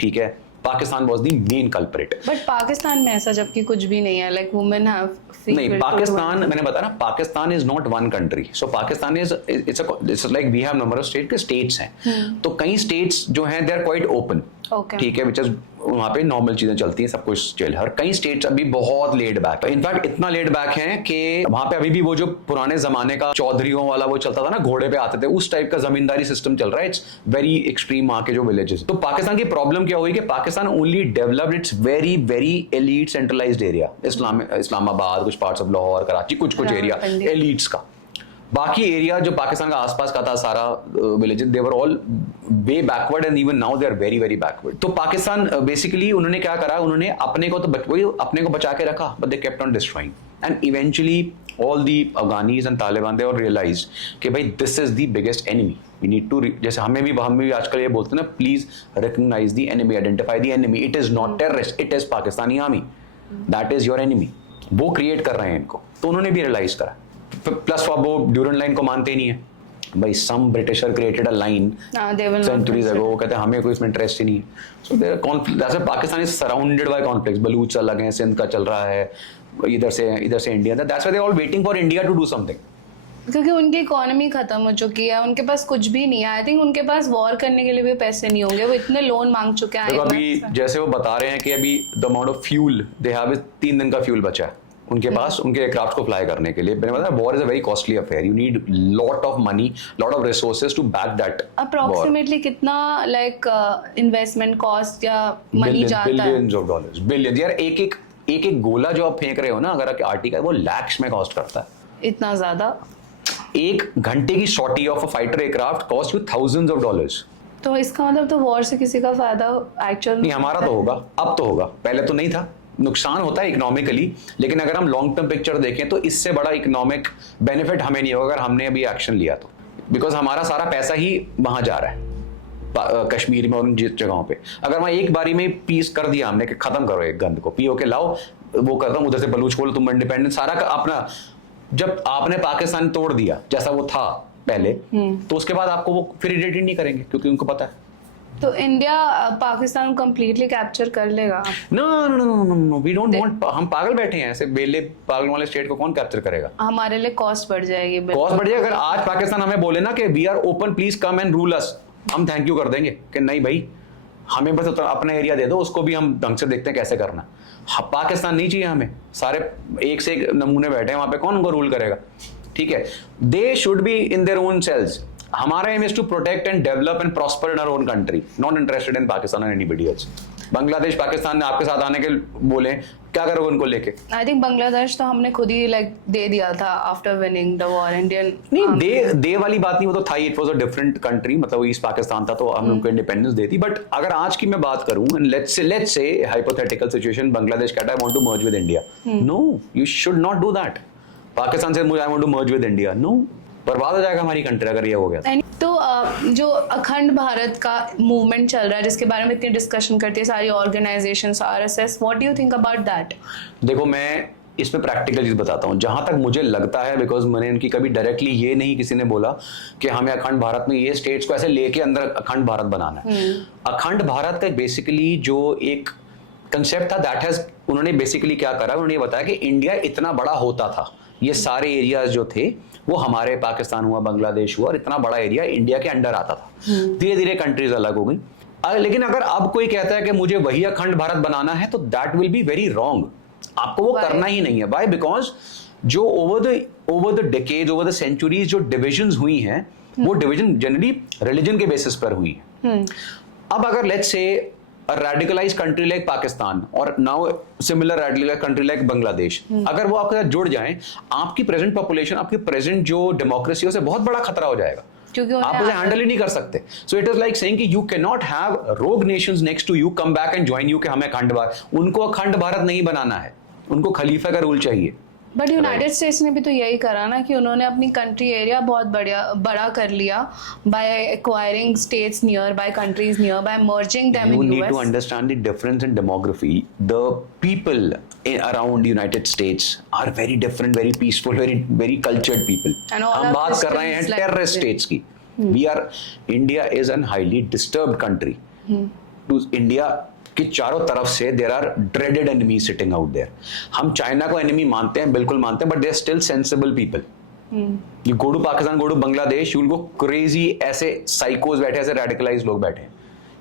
ठीक है, Pakistan was the main culprit. But Pakistan में ऐसा जबकि कुछ भी नहीं है, like women have free will. नहीं, पाकिस्तान, मैंने बताया ना, Pakistan is not one country. So Pakistan is, it's like we have number of states हैं। तो कई states जो हैं, they are quite open. Okay. ठीक है, विच इज वहाँ पे नॉर्मल चीजें चलती हैं, सब कुछ चल। हर कई स्टेट्स अभी बहुत लेड बैक है, इनफैक्ट इतना लेड बैक है कि वहाँ पे अभी भी वो जो पुराने जमाने का चौधरीयों वाला वो चलता था ना, घोड़े पे आते थे, उस टाइप का जमींदारी सिस्टम चल रहा है। इट्स वेरी एक्सट्रीम वहाँ के जो विलेजेस। तो पाकिस्तान की प्रॉब्लम क्या हुई कि Pakistan only developed it's very very elite centralised area, Islamabad, कुछ पार्ट्स ऑफ लाहौर, कराची, कुछ एरिया एलीट्स का। बाकी एरिया जो पाकिस्तान का आसपास का था सारा village, they were all way backward and even now they are very very backward. तो पाकिस्तान बेसिकली उन्होंने क्या करा, उन्होंने अपने को तो वही अपने को बचा के रखा, but they kept on destroying and eventually all the Afghanis and Taliban they और रियलाइज कि भाई this is the biggest enemy, we need to, जैसे हम भी आजकल ये बोलते हैं ना, please recognise the enemy, identify the enemy, it is not terrorist, it is Pakistani army, that is your enemy. वो क्रिएट कर रहे हैं इनको, तो उन्होंने भी रियलाइज करा। प्लस वो ड्यूरेंट लाइन को मानते ही नहीं है भाई, some Britisher created a line centuries ago, वो कहते हैं हमें कोई इसमें इंटरेस्ट ही नहीं है। सो देयर कॉन्फ्लिक्ट, जैसे Pakistan is surrounded by conflicts, Baloch अलग हैं, सिंध का चल रहा है, इधर से India, that's why they are all waiting for India to do something. क्योंकि उनकी इकोनॉमी खत्म हो चुकी है, उनके पास कुछ भी नहीं है। आई थिंक उनके पास वॉर करने के लिए भी पैसे नहीं होंगे, वो इतने लोन मांग चुके हैं। अभी जैसे वो बता रहे हैं कि अभी the amount of fuel they have, 3 दिन का फ्यूल बचा है उनके पास, उनके एयरक्राफ्ट को फ्लाई करने के लिए। मैंने बताया war is a very costly affair, you need lot of money, lot of resources to back that. Approximately कितना लाइक इन्वेस्टमेंट कॉस्ट या मनी जाता है? बिलियंस ऑफ डॉलर्स, बिलियंस यार। एक गोला जो आप फेंक रहे हो ना, अगर आर्टिकल, वो लैक्स में कॉस्ट करता है। इतना ज्यादा? 1 घंटे की sortie of a fighter aircraft cost you thousands of dollars. तो इसका मतलब तो वॉर से किसी का फायदा एक्चुअल नहीं, हमारा तो होगा, अब तो होगा, पहले तो नहीं था। नुकसान होता है इकोनॉमिकली, लेकिन अगर हम लॉन्ग टर्म पिक्चर देखें तो इससे बड़ा इकोनॉमिक बेनिफिट हमें नहीं होगा अगर हमने अभी एक्शन लिया तो, बिकॉज हमारा सारा पैसा ही वहां जा रहा है कश्मीर में और उन जगहों पे। अगर वहां एक बारी में पीस कर दिया हमने कि खत्म करो एक गंद को, पीओ के लाओ, वो करता हूं, उधर से बलूच खोलो, तुम इंडिपेंडेंट, सारा का अपना। जब आपने पाकिस्तान तोड़ दिया जैसा वो था पहले, तो उसके बाद आपको वो फिर इरिटेट नहीं करेंगे, क्योंकि उनको पता है। तो इंडिया पाकिस्तान को कंप्लीटली कैप्चर कर लेगा? No no no no no, we don't want. हम पागल बैठे हैं ऐसे बेले पागल वाले स्टेट को कौन कैप्चर करेगा? हमारे लिए कॉस्ट बढ़ जाएगी। कॉस्ट बढ़ जाएगी। अगर आज पाकिस्तान हमें बोले ना कि we are open, please come and rule us, हम थैंक यू कर देंगे कि नहीं भाई, हमें बस अपना एरिया दे दो, उसको भी हम ढंग से देखते हैं कैसे करना। पाकिस्तान नहीं चाहिए हमें, सारे एक से एक नमूने बैठे हैं वहां पे, कौन उनको रूल करेगा? ठीक है, they should be in their own cells. हमारा aim is to protect and develop and prosper in our own country, not interested in Pakistan और एनीबडी एल्स। बांग्लादेश पाकिस्तान ने आपके साथ आने के बोले, क्या करोगे उनको लेके? आई थिंक बांग्लादेश तो हमने खुद ही लाइक दे दिया था after winning the war. Indian नहीं, दे वाली बात नहीं, वो तो था ही, it was a different country, मतलब ईस्ट पाकिस्तान था, तो हमने उनको इंडिपेंडेंस दे दी। बट अगर आज की मैं बात करूं, and let's say hypothetical situation, Bangladesh कहता है I want to merge with India, no, you should not do that. Pakistan से मुझे I want to merge with India, no, बर्बाद हो जाएगा हमारी कंट्री अगर ये हो गया। तो जो अखंड भारत का मूवमेंट चल रहा है, जिसके बारे में इतनी डिस्कशन करती है सारी organisations, RSS, what do you think about that? देखो, मैं इसमें प्रैक्टिकल चीज बताता हूँ, जहां तक मुझे लगता है, बिकॉज मैंने इनकी कभी डायरेक्टली ये नहीं किसी ने बोला कि हमें अखंड भारत में ये स्टेट्स को ऐसे लेके अंदर अखंड भारत बनाना है। अखंड भारत का बेसिकली जो एक कंसेप्ट था, दैट हैज, उन्होंने बेसिकली क्या करा, उन्होंने बताया कि इंडिया इतना बड़ा होता था, ये सारे एरियाज जो थे वो हमारे, पाकिस्तान हुआ, बांग्लादेश हुआ, और इतना बड़ा एरिया इंडिया के अंडर आता था। धीरे धीरे कंट्रीज अलग हो गई। लेकिन अगर अब कोई कहता है कि मुझे वही अखंड भारत बनाना है, तो that will be very wrong. आपको वो करना ही नहीं है। व्हाई? बिकॉज जो over the decades, over the centuries जो डिविजन्स हुई हैं, वो डिवीजन जनरली रिलीजन के बेसिस पर हुई है। अब अगर let's say a radicalized country like Pakistan और now similar radicalized country like Bangladesh, अगर वो आपके साथ जुड़ जाएं, आपकी प्रेजेंट पॉपुलेशन, आपकी प्रेजेंट जो डेमोक्रेसी है, उसे बहुत बड़ा खतरा हो जाएगा, क्योंकि आप उसे हैंडल ही नहीं कर सकते। So it is like saying कि you can not have rogue nations next to you come back and join you कि हमें अखंड भारत, उनको अखंड भारत नहीं बनाना है, उनको खलीफा का रूल चाहिए। बट यूनाइटेड स्टेट्स ने भी तो यही करा ना, कि उन्होंने अपनी कंट्री एरिया बहुत बड़ा कर लिया by acquiring states nearby, countries nearby, merging them in US. You need to understand the difference in demography. The people around United States are very different, very peaceful, very cultured people. हम बात कर रहे हैं terrorist states की। India is a highly disturbed country. To India कि चारों तरफ से there are dreaded enemies sitting out there. हम चाइना को एनिमी मानते हैं, बिल्कुल मानते हैं, but they are still sensible people. You go to Pakistan, go to Bangladesh, you will go crazy, ऐसे साइकोस बैठे, ऐसे रेडिकलाइज लोग बैठे हैं।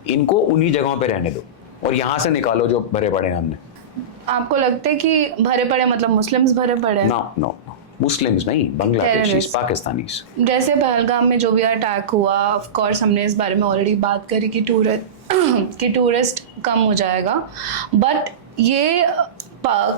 इनको उन्हीं जगहों पे रहने दो और यहाँ से निकालो जो भरे पड़े हैं हमने। आपको लगता है कि भरे पड़े मतलब मुस्लिम्स भरे पड़े हैं? नो, मुस्लिम्स नहीं, बांग्लादेशीज, पाकिस्तानीज। जैसे पहलगाम में जो भी अटैक हुआ, ऑफ कोर्स हमने इस बारे में ऑलरेडी बात करी कि टूरिस्ट कम हो जाएगा, बट ये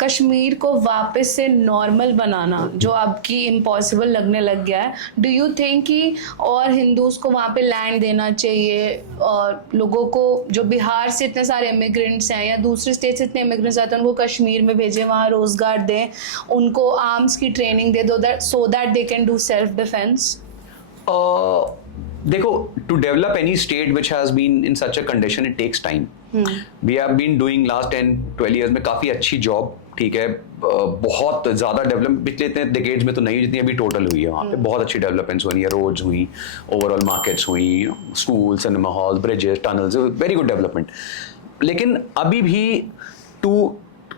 कश्मीर को वापस से नॉर्मल बनाना जो आपकी इम्पॉसिबल लगने लग गया है, डू यू थिंक कि और हिंदूज को वहाँ पे लैंड देना चाहिए और लोगों को जो बिहार से इतने सारे इमिग्रेंट्स हैं या दूसरे स्टेट से इतने इमिग्रेंट्स आते हैं उनको कश्मीर में भेजें, वहाँ रोजगार दें, उनको आर्म्स की ट्रेनिंग दे दो so that they can do self defence? देखो, to develop any state which has been in such a condition it takes time. We have been doing last 10-12 years में काफी अच्छी जॉब, ठीक है, बहुत ज्यादा डेवलप पिछले इतने डिकेड्स में तो नहीं जितनी अभी टोटल हुई है वहाँ पे। बहुत अच्छी डेवलपमेंट्स हुई है, रोड्स हुई, ओवरऑल मार्केट्स हुई, school, cinema hall, bridges, tunnels, very good development. लेकिन अभी भी to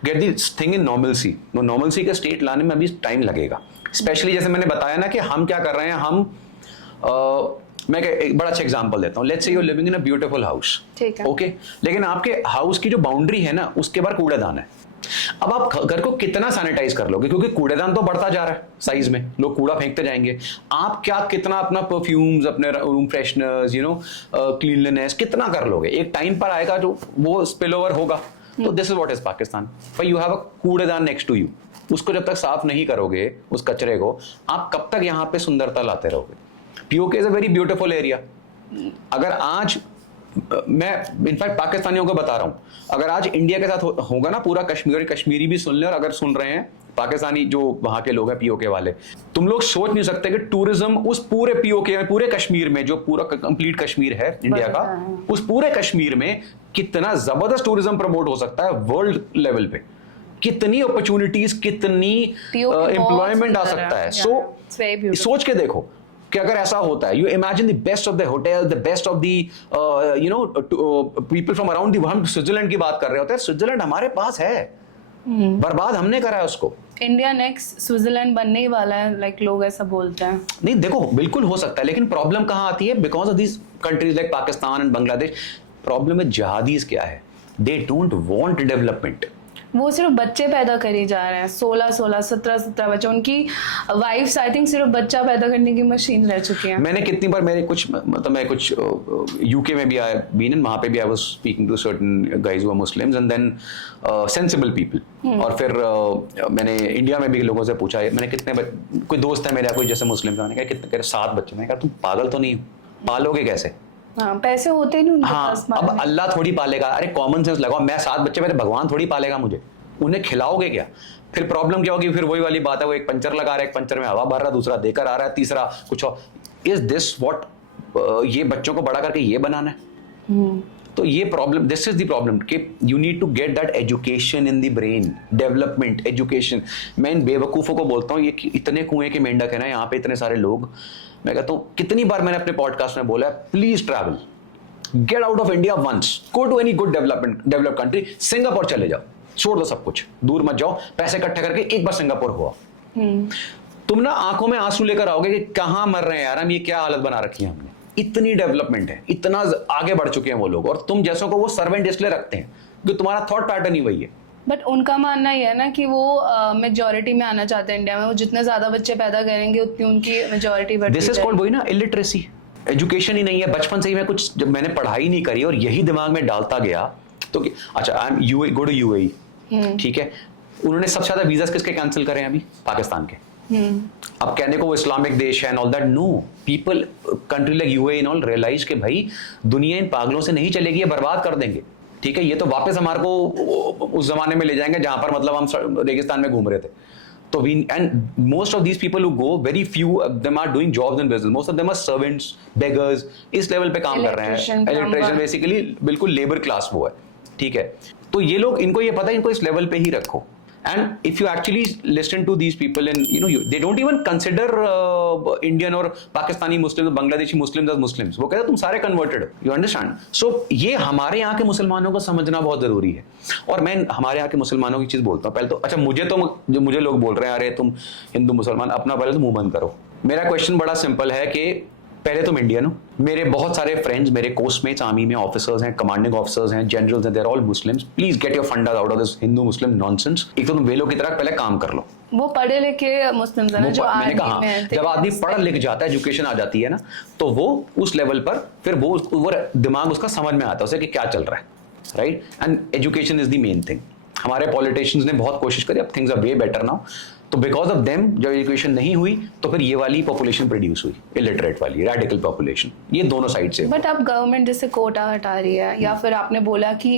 get this thing in normalcy का स्टेट लाने में अभी टाइम लगेगा। स्पेशली जैसे मैंने बताया ना कि हम क्या कर रहे हैं, हम मैं एक बड़ा अच्छा एग्जांपल देता हूँ। Let's say you are living in a beautiful house, ठीक है, ओके, लेकिन आपके हाउस की जो बाउंड्री है ना उसके बाहर कूड़ेदान है। अब आप घर को कितना सैनिटाइज कर लोगे, क्योंकि कूड़ेदान तो बढ़ता जा रहा है साइज में, लोग कूड़ा फेंकते जाएंगे। आप क्या कितना अपना परफ्यूम्स, अपने रूम फ्रेशनर्स, क्लीनलीनेस कितना कर लोगे? एक टाइम पर आएगा जो वो स्पिल ओवर होगा। तो this is what is Pakistan, पर यू हैव अ कूड़ेदान नेक्स्ट टू यू। उसको जब तक साफ नहीं करोगे उस कचरे को, आप कब तक यहाँ पे सुंदरता लाते रहोगे? PoK is a very beautiful area. अगर आज मैं इनफैक्ट पाकिस्तानियों को बता रहा हूं, अगर आज इंडिया के साथ होगा ना पूरा कश्मीर, कश्मीरी भी सुन ले, और अगर सुन रहे हैं पाकिस्तानी जो वहां के लोग हैं पीओके वाले, तुम लोग सोच नहीं सकते कि टूरिज्म उस पूरे पीओके में, पूरे कश्मीर में, जो पूरा कंप्लीट कश्मीर है इंडिया का, उस पूरे कश्मीर में कितना जबरदस्त टूरिज्म प्रमोट हो सकता है वर्ल्ड लेवल पे। कितनी अपॉर्चुनिटीज, कितनी एम्प्लॉयमेंट आ सकता है। सो सोच के देखो कि अगर ऐसा होता है, you imagine the best of the hotel, the best of the people from around the, हम स्विट्जरलैंड की बात कर रहे होते हैं, स्विट्जरलैंड हमारे पास है, बर्बाद हमने करा है उसको। इंडिया नेक्स्ट स्विट्जरलैंड बनने ही वाला है, लाइक लोग ऐसा बोलते हैं। नहीं, देखो बिल्कुल हो सकता है, लेकिन प्रॉब्लम कहां आती है? Because of these countries like Pakistan and Bangladesh. Problem है जहादीज क्या है, दे डोंट वांट डेवलपमेंट। वो सिर्फ बच्चे पैदा करे जा रहे हैं, 16 17 बच्चे। उनकी वाइफ्स आई थिंक सिर्फ बच्चा पैदा करने की मशीन रह चुकी हैं। मैंने कितनी बार मैं कुछ यूके में भी आया, बीन वहां पे भी I was speaking to certain guys who are Muslims and then sensible people. और फिर मैंने इंडिया में भी लोगों से पूछा, मैंने कितने कोई दोस्त है मेरा कोई जैसे मुस्लिम था, मैंने कहा कितने? 7 बच्चे। मैंने कहा तुम पागल तो नहीं हो, पालोगे कैसे? हाँ, पैसे होते नहीं उनके पास। अब अल्लाह थोड़ी पालेगा, अरे कॉमन सेंस लगाओ, मैं 7 बच्चे, मेरे भगवान थोड़ी पालेगा मुझे, उन्हें खिलाओगे क्या? फिर प्रॉब्लम क्या होगी? फिर वही वाली बात है, वो एक पंचर लगा रहा है, एक पंचर में हवा भर रहा है, दूसरा देकर आ रहा है, तीसरा कुछ और। इज दिस व्हाट ये बच्चों को बड़ा करके ये बनाना है? तो ये problem, this is the problem कि you need to get that education in the brain, development education. मैं इन बेवकूफों को बोलता हूँ, ये इतने कुएं के मेंढक है ना यहाँ पे, इतने सारे लोग। मैं कहता हूँ, कितनी बार मैंने अपने पॉडकास्ट में बोला है, please travel, get out of India once, go to any good developed country. Singapore चले जाओ, छोड़ दो सब कुछ, दूर मत जाओ, पैसे इकट्ठे करके एक बार सिंगापुर हुआ। तुम ना आंखों में आंसू लेकर आओगे कि कहां मर रहे हैं यार हम, ये क्या हालत बना रखी है हमने। इतनी डेवलपमेंट है, इतना आगे बढ़ चुके हैं वो लोग, और तुम जैसों को वो सर्वेंट इसलिए रखते हैं क्योंकि तुम्हारा थॉट पैटर्न ही वही है। बट उनका मानना ये है ना कि वो मेजॉरिटी में आना चाहते हैं इंडिया में, वो जितने ज्यादा बच्चे पैदा करेंगे उतनी उनकी मेजॉरिटी बढ़ती है। दिस इज कॉल्ड वही ना, इलिटरेसी। एजुकेशन ही नहीं है, बचपन से ही मैं कुछ, जब मैंने पढ़ाई नहीं करी और यही दिमाग में डालता गया तो अच्छा I am UA, go to UAE, ठीक है, उन्होंने सबसे ज्यादा वीजा किसके कैंसिल करे अभी? पाकिस्तान के। अब कहने को वो इस्लामिक देश है and all that, no, people country like UAE and all realise के भाई दुनिया इन पागलों से नहीं चलेगी, ये बर्बाद कर देंगे, ठीक है, ये तो वापस हमारे को उस जमाने में ले जाएंगे जहां पर मतलब हम रेगिस्तान में घूम रहे थे। तो we and most of these people who go, very few of them are doing jobs in business, most of them are servants, beggars, इस लेवल पे काम कर रहे हैं। इलेक्ट्रिशियन बेसिकली बिल्कुल लेबर क्लास वो है, ठीक है। तो ये लोग, इनको ये पता है, इनको इस लेवल पे ही रखो। And if you actually listen to these people and they don't even consider Indian और पाकिस्तानी मुस्लिम, बांग्लादेशी मुस्लिम as Muslims, वो कहते हैं तुम सारे converted, you understand? So ये हमारे यहाँ के मुसलमानों को समझना बहुत जरूरी है। और मैं हमारे यहाँ के मुसलमानों की चीज बोलता हूँ, पहले तो अच्छा मुझे लोग बोल रहे हैं अरे तुम हिंदू मुसलमान, अपना पहले तो मुंह बंद करो। मेरा क्वेश्चन बड़ा सिंपल है कि पहले तो मैं इंडियन हूँ, मेरे बहुत सारे फ्रेंड्स, मेरे कोस्टमेट्स आर्मी में ऑफिसर्स हैं, कमांडिंग ऑफिसर्स हैं, जनरल्स हैं, they are all Muslims. Please get your funda out of this Hindu Muslim nonsense. एक तो तुम वे लोग की तरह पहले काम कर लो। वो पढ़े लिखे मुस्लिम है ना, जो मैंने आर्मी कहा में हैं, जब आदमी पढ़ लिख जाता है, एजुकेशन आ जाती है ना, तो वो उस लेवल पर फिर वो दिमाग उसका समझ में आता है उसे कि क्या चल रहा है, right. And education is the main thing. हमारे पॉलिटिशियंस ने बहुत कोशिश करी, अब things are way better now. तो बिकॉज ऑफ देम जब एजुकेशन नहीं हुई तो फिर ये वाली पॉपुलेशन प्रोड्यूस हुई, इलिटरेट वाली, रेडिकल पॉपुलेशन। ये दोनों साइड से। बट अब गवर्नमेंट जैसे कोटा हटा रही है, या फिर आपने बोला कि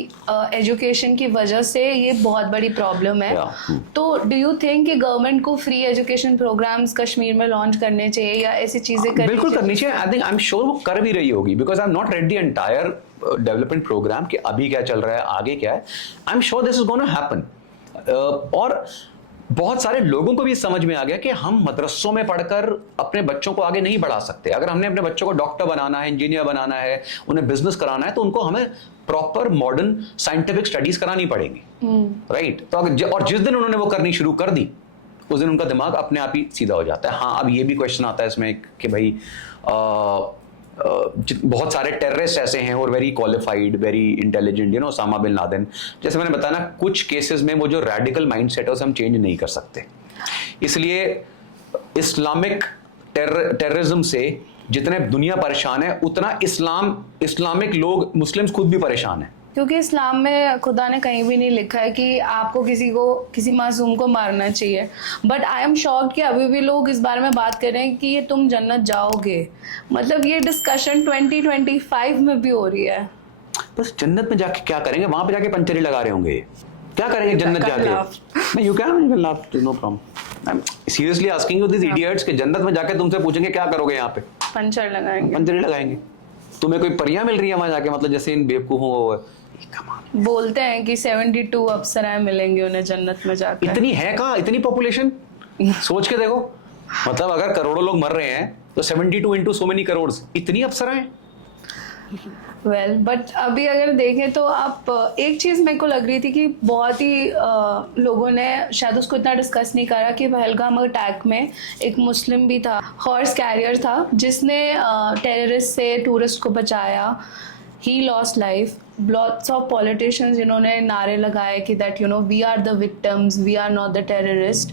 एजुकेशन की वजह से ये बहुत बड़ी प्रॉब्लम है, तो डू यू थिंक कि गवर्नमेंट को फ्री एजुकेशन प्रोग्राम्स कश्मीर में लॉन्च करने चाहिए या ऐसी चीजें करनी बिल्कुल करनी चाहिए। I think I am sure वो कर भी रही होगी, because I am not read the entire development programme कि अभी क्या चल रहा है, आगे क्या है। I am sure this is gonna happen. और बहुत सारे लोगों को भी समझ में आ गया कि हम मदरसों में पढ़कर अपने बच्चों को आगे नहीं बढ़ा सकते। अगर हमने अपने बच्चों को डॉक्टर बनाना है, इंजीनियर बनाना है, उन्हें बिजनेस कराना है, तो उनको हमें प्रॉपर मॉडर्न साइंटिफिक स्टडीज करानी पड़ेगी, राइट। तो और जिस दिन उन्होंने वो करनी शुरू कर दी, उस दिन उनका दिमाग अपने आप ही सीधा हो जाता है। हाँ, अब ये भी क्वेश्चन आता है इसमें कि भाई बहुत सारे टेररिस्ट ऐसे हैं और very qualified, very intelligent, you know, Osama bin Laden. जैसे मैंने बताया ना, कुछ केसेस में वो जो रेडिकल माइंडसेट है उसे हम चेंज नहीं कर सकते। इसलिए इस्लामिक टेररिज्म से जितने दुनिया परेशान है, उतना इस्लामिक लोग, मुस्लिम्स खुद भी परेशान है। क्योंकि इस्लाम में खुदा ने कहीं भी नहीं लिखा है कि आपको किसी मासूम को मारना चाहिए। बट आई एम शॉक्ड कि अभी भी लोग इस बारे में बात कर रहे हैं कि ये तुम जन्नत जाओगे। मतलब ये डिस्कशन 2025 में भी हो रही है। बस जन्नत में जाके क्या करेंगे? वहां पे जाके पंचरी लगा रहे होंगे। क्या करेंगे जन्नत जाके? नहीं, you can laugh, no problem. I am seriously asking you this idiots कि जन्नत में जाके तुमसे पूछेंगे क्या करोगे यहाँ पे? पंचर लगाएंगे। पंचरी लगाएंगे। तुम्हें कोई परियां मिल रही है वहां जाके? मतलब जैसे इन बेवकूफों को बोलते हैं कि 72 अप्सराएं मिलेंगी उन्हें जन्नत में जाकर। इतनी है कहाँ? इतनी पॉपुलेशन सोच के देखो। मतलब अगर करोड़ों लोग मर रहे हैं तो 72 into so many crores, इतनी अप्सराएं। वेल, बट अभी अगर देखें तो आप एक चीज़ मेरे को लग रही थी कि बहुत ही लोगों ने शायद उसको इतना डिस्कस नहीं करा कि पहलगाम अटैक में एक मुस्लिम भी था, हॉर्स कैरियर था, जिसने टेररिस्ट से टूरिस्ट को बचाया। He lost life. Lots of politicians जिन्होंने नारे लगाए कि that you know we are the victims, we are not the terrorist.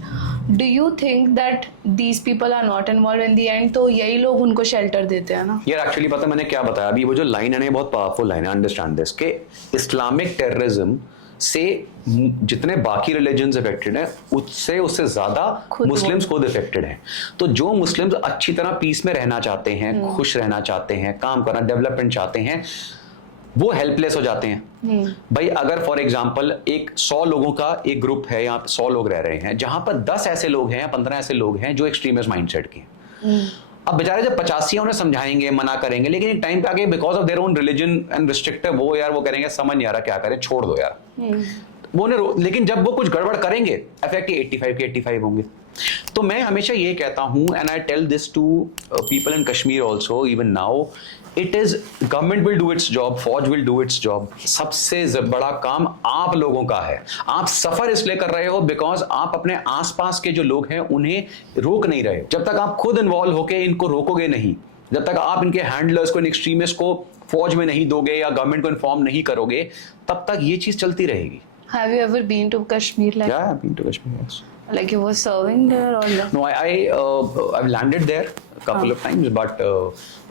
Do you think that these people are not involve in the end? तो यही लोग उनको शेल्टर देते हैं ना। यार एक्चुअली पता मैंने क्या बताया अभी, वो जो लाइन है ना, बहुत पावरफुल लाइन है। अंडरस्टैंड दिस कि इस्लामिक टेररिज्म से जितने बाकी रिलीजन्स अफेक्टेड हैं, उससे ज्यादा मुस्लिम्स खुद अफेक्टेड हैं। तो जो मुस्लिम्स अच्छी तरह पीस में रहना चाहते हैं, खुश रहना चाहते हैं, काम करना, डेवलपमेंट चाहते हैं, वो हेल्पलेस हो जाते हैं। भाई अगर फॉर एग्जांपल एक 100 लोगों का एक ग्रुप है, यहाँ पे 100 लोग रह रहे हैं, जहां पर 10 ऐसे लोग हैं या 15 ऐसे लोग हैं जो एक्सट्रीमिस्ट माइंडसेट के हैं। अब बेचारे जब 85 उन्हें समझाएंगे, मना करेंगे, लेकिन एक टाइम पे आके because of their own religion and restrictive वो करेंगे समझ नहीं आ रहा क्या करें, छोड़ दो यार। वो लेकिन जब वो कुछ गड़बड़ करेंगे, इफेक्ट 85 के 85 होंगे। तो मैं हमेशा ये कहता हूं, and I tell this to people in Kashmir also, even now, it is government will do its job, फौज विल डू इट्स जॉब। सबसे बड़ा काम आप लोगों का है। आप सफर इसलिए कर रहे हो बिकॉज आप अपने आसपास के जो लोग हैं उन्हें रोक नहीं रहे। जब तक आप खुद इन्वॉल्व होके इनको रोकोगे नहीं, जब तक आप इनके हैंडलर्स को, इन एक्सट्रीमिस्ट को फौज में नहीं दोगे या गवर्नमेंट को इन्फॉर्म नहीं करोगे, तब तक ये चीज चलती रहेगी। Have you ever been to Kashmir? Like, Yeah, I've been to Kashmir. Yes. Like you were serving there or no? No, I've landed there a couple of times, but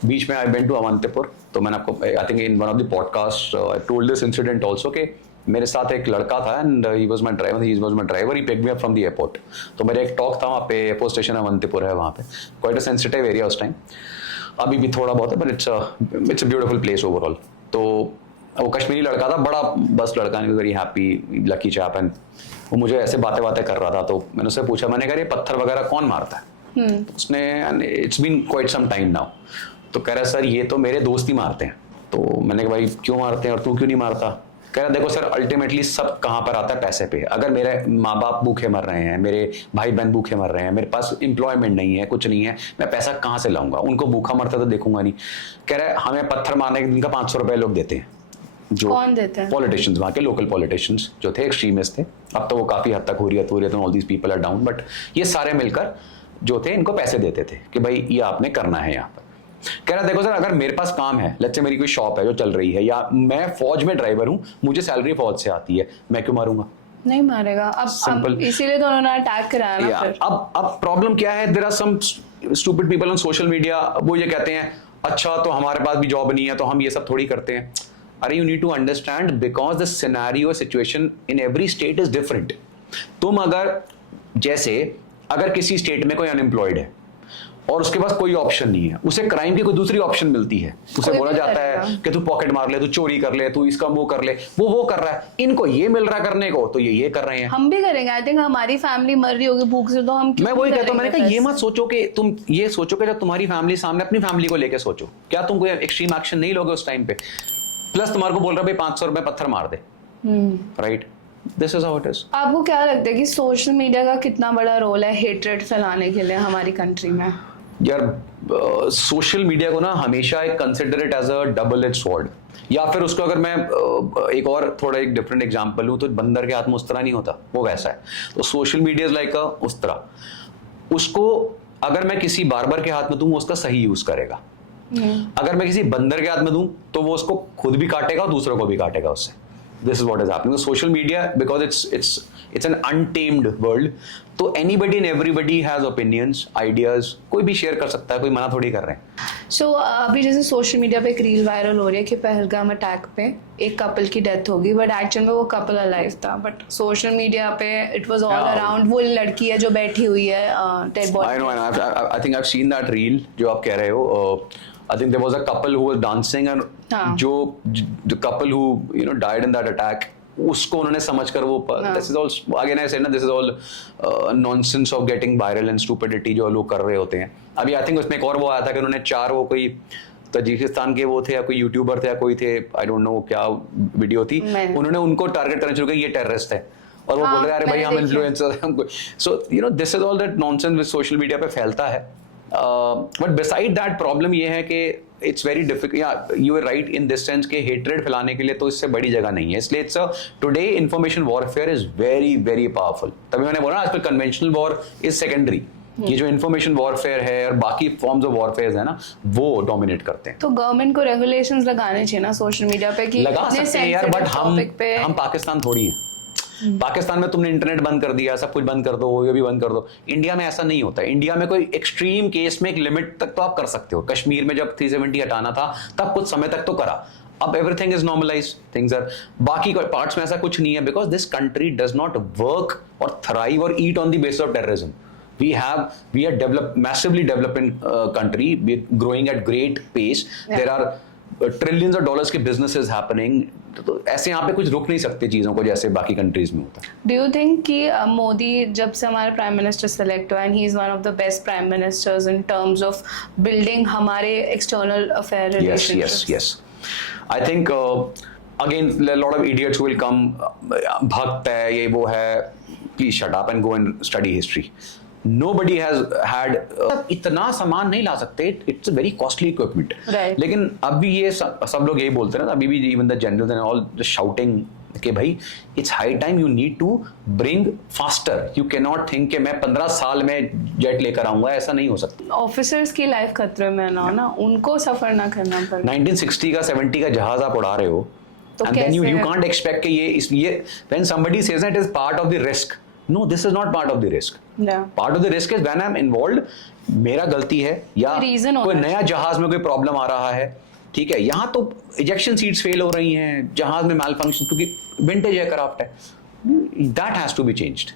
बीच में I went to Avantipur. तो मैंने आपको I think in one of the podcasts I told this incident also कि मेरे साथ एक लड़का था and he was my driver. He picked me up from the airport. तो मेरा एक टॉक था वहाँ पे, एयरपोर्ट स्टेशन अवंतीपुर है वहाँ पे, quite a sensitive area उस टाइम। अभी भी थोड़ा बहुत है, but it's a beautiful place overall. तो वो कश्मीरी लड़का था, बड़ा बस लड़का, very happy, lucky chap, and वो मुझे ऐसे बातें कर रहा था। तो मैंने उससे पूछा, मैंने कहा ये पत्थर वगैरह कौन मारता है? तो उसने, it's been quite some time now, तो कह रहा सर ये तो मेरे दोस्त ही मारते हैं। तो मैंने कहा भाई क्यों मारते हैं और तू क्यों नहीं मारता? कह रहा देखो सर, अल्टीमेटली सब कहाँ पर आता है? पैसे पे। अगर मेरे माँ बाप भूखे मर रहे हैं, मेरे भाई बहन भूखे मर रहे हैं, मेरे पास एम्प्लॉयमेंट नहीं है, कुछ नहीं है, मैं पैसा कहाँ से लाऊंगा? उनको भूखा मरता तो देखूंगा नहीं। कह रहा है हमें पत्थर मारने का 500 रुपए लोग देते हैं। जो कौन देते हैं? पॉलिटिशियंस, वहाँ के लोकल पॉलिटिशियंस जो थे, एक्सट्रीमिस्ट थे। अब तो वो काफी हद तक Hurriyat all these people are down, but ये सारे मिलकर जो थे इनको पैसे देते थे कि भाई ये आपने करना है यहाँ पर। कह रहा देखो सर, अगर मेरे पास काम है, लेट्स से मेरी कोई शॉप है जो चल रही है, या मैं फौज में ड्राइवर हूं, मुझे सैलरी फौज से आती है, मैं क्यों मारूंगा? नहीं मारेगा। अब इसीलिए तो उन्होंने अटैक कराया ना फिर। अब प्रॉब्लम क्या है, there are some stupid people on social media, वो ये कहते हैं अच्छा तो हमारे पास भी जॉब नहीं है तो हम ये सब थोड़ी करते हैं। अरे you need to understand because the scenario situation in every state is different. तुम अगर जैसे अगर किसी स्टेट में कोई अनएम्प्लॉयड है और उसके पास कोई ऑप्शन नहीं है, उसे क्राइम की कोई दूसरी ऑप्शन मिलती है, उसे बोला जाता है कि तू पॉकेट मार ले, तू चोरी कर ले, तू इसका वो कर ले, वो कर रहा है, इनको ये मिल रहा है करने को तो ये कर रहे हैं। हम भी करेंगे। आई थिंक हमारी फैमिली मर रही होगी भूख से तो हम मैं वही कहता हूं, मैंने कहा ये मत सोचो कि तुम ये सोचो कि जब तुम्हारी फैमिली सामने, अपनी फैमिली को लेकर सोचो, क्या तुम कोई एक्सट्रीम एक्शन नहीं लोगे उस टाइम पे? प्लस तुम्हारे को बोल रहा है भाई 500 रुपए पत्थर मार दे, right? This is how it is. आपको क्या लगता है कि सोशल मीडिया का कितना बड़ा रोल है हेट्रेड फैलाने के लिए हमारी कंट्री में? यार सोशल मीडिया को ना हमेशा एक consider it as a double edge sword, या फिर उसको अगर मैं एक और थोड़ा एक डिफरेंट एग्जांपल लूं तो बंदर के हाथ में उस्तरा नहीं होता, वो वैसा है। तो सोशल मीडिया इज लाइक अ उस्तरा, उसको अगर मैं किसी बार्बर के हाथ में दूं वो उसका सही यूज करेगा, अगर मैं किसी बंदर के हाथ में दूं तो वो उसको खुद भी काटेगा और दूसरों को भी काटेगा उससे। This is what is happening. Social media because it's an untamed world, तो anybody and everybody has opinions, ideas, कोई भी शेयर कर सकता है, कोई मना थोड़ी कर रहे हैं। सो अभी जैसे सोशल मीडिया पे एक रील वायरल हो रही है कि पहलगाम अटैक पे एक कपल की डेथ होगी, बट एक्चुअल में वो कपल अलाइव था, बट सोशल मीडिया पे इट वाज ऑल अराउंड वो लड़की है जो बैठी हुई है dead body. I know, I think I have seen that reel जो आप कह रहे हो। I think there was a couple who was dancing and जो the couple who died in that attack, उसको उन्होंने समझकर वो this is all again I said ना, this is all nonsense of getting viral and stupidity जो लोग कर रहे होते हैं। अभी I think उसमें एक और वो आया था कि उन्होंने 4 वो कोई तजिकिस्तान के वो थे या कोई यूट्यूबर थे या कोई थे, आई डोंट नो क्या वीडियो थी, उन्होंने उनको टारगेट करना शुरू किया, ये टेररिस्ट है, और वो बोल रहे हैं अरे भाई हम इन्फ्लुएंसर हैं हमको। सो this is all that nonsense with social media पे फैलता है। बट बिसाइड दैट प्रॉब्लम ये है कि इट्स वेरी डिफिकल्ट, या you are right in this sense के हेट्रेड फैलाने के लिए तो इससे बड़ी जगह नहीं है, इसलिए it's today information warfare is very very powerful. तभी मैंने बोला आजकल कन्वेंशनल वॉर इज सेकेंडरी, ये जो इंफॉर्मेशन वॉरफेयर है और बाकी फॉर्म्स ऑफ वॉरफेयर है ना, वो डोमिनेट करते हैं। तो गवर्नमेंट को रेगुलेशंस लगाने चाहिए ना सोशल मीडिया पे कि लगा सकते हैं यार, बट हम पाकिस्तान थोड़ी है। पाकिस्तान में तुमने इंटरनेट बंद कर दिया, सब कुछ बंद कर दो, ये भी बंद कर दो। इंडिया में ऐसा नहीं होता। इंडिया में कोई एक्सट्रीम केस में एक लिमिट तक तो आप कर सकते हो। कश्मीर में जब 370 हटाना था तब कुछ समय तक तो करा, अब everything is normalised, things are, बाकी पार्ट्स में ऐसा कुछ नहीं है, because this country does not work और थ्राइव और eat on the basis of terrorism. we are massively developing country, we're growing at great pace, there are trillions of dollars के businesses happening, तो ऐसे यहाँ पे कुछ रुक नहीं सकते चीजों को जैसे बाकी कंट्रीज में होता है। डू यू थिंक कि मोदी जब से हमारे प्राइम मिनिस्टर सेलेक्ट हुआ, and he is one of the best prime ministers in terms of building हमारे external affair relationships? yes I think again a lot of idiots will come, भक्त है ये वो है, please shut up and go and study history. Nobody has had इतना सामान नहीं ला सकते, it's a very costly equipment, right. लेकिन अभी ये सब लोग यही बोलते हैं ना, अभी भी even the generals and all just shouting कि भाई it's high time you need to bring faster, you cannot think कि मैं 15 साल में जेट लेकर आऊंगा, ऐसा नहीं हो सकता। ऑफिसर्स की लाइफ खतरे में ना उनको सफर ना करना पड़े। 1960 का 70 का जहाज आप उड़ा रहे हो, तो and then you can't expect कि ये when somebody says that it is part of the risk, no, this is not part of the risk. Yeah. Part of the risk is when I'm involved, मेरा गलती है या कोई नया जहाज में कोई प्रॉब्लम आ रहा है, ठीक है, यहाँ तो इजेक्शन सीट्स फेल हो रही हैं, जहाज में मैल फंक्शन, क्योंकि विंटेज एयरक्राफ्ट है, that has to be changed.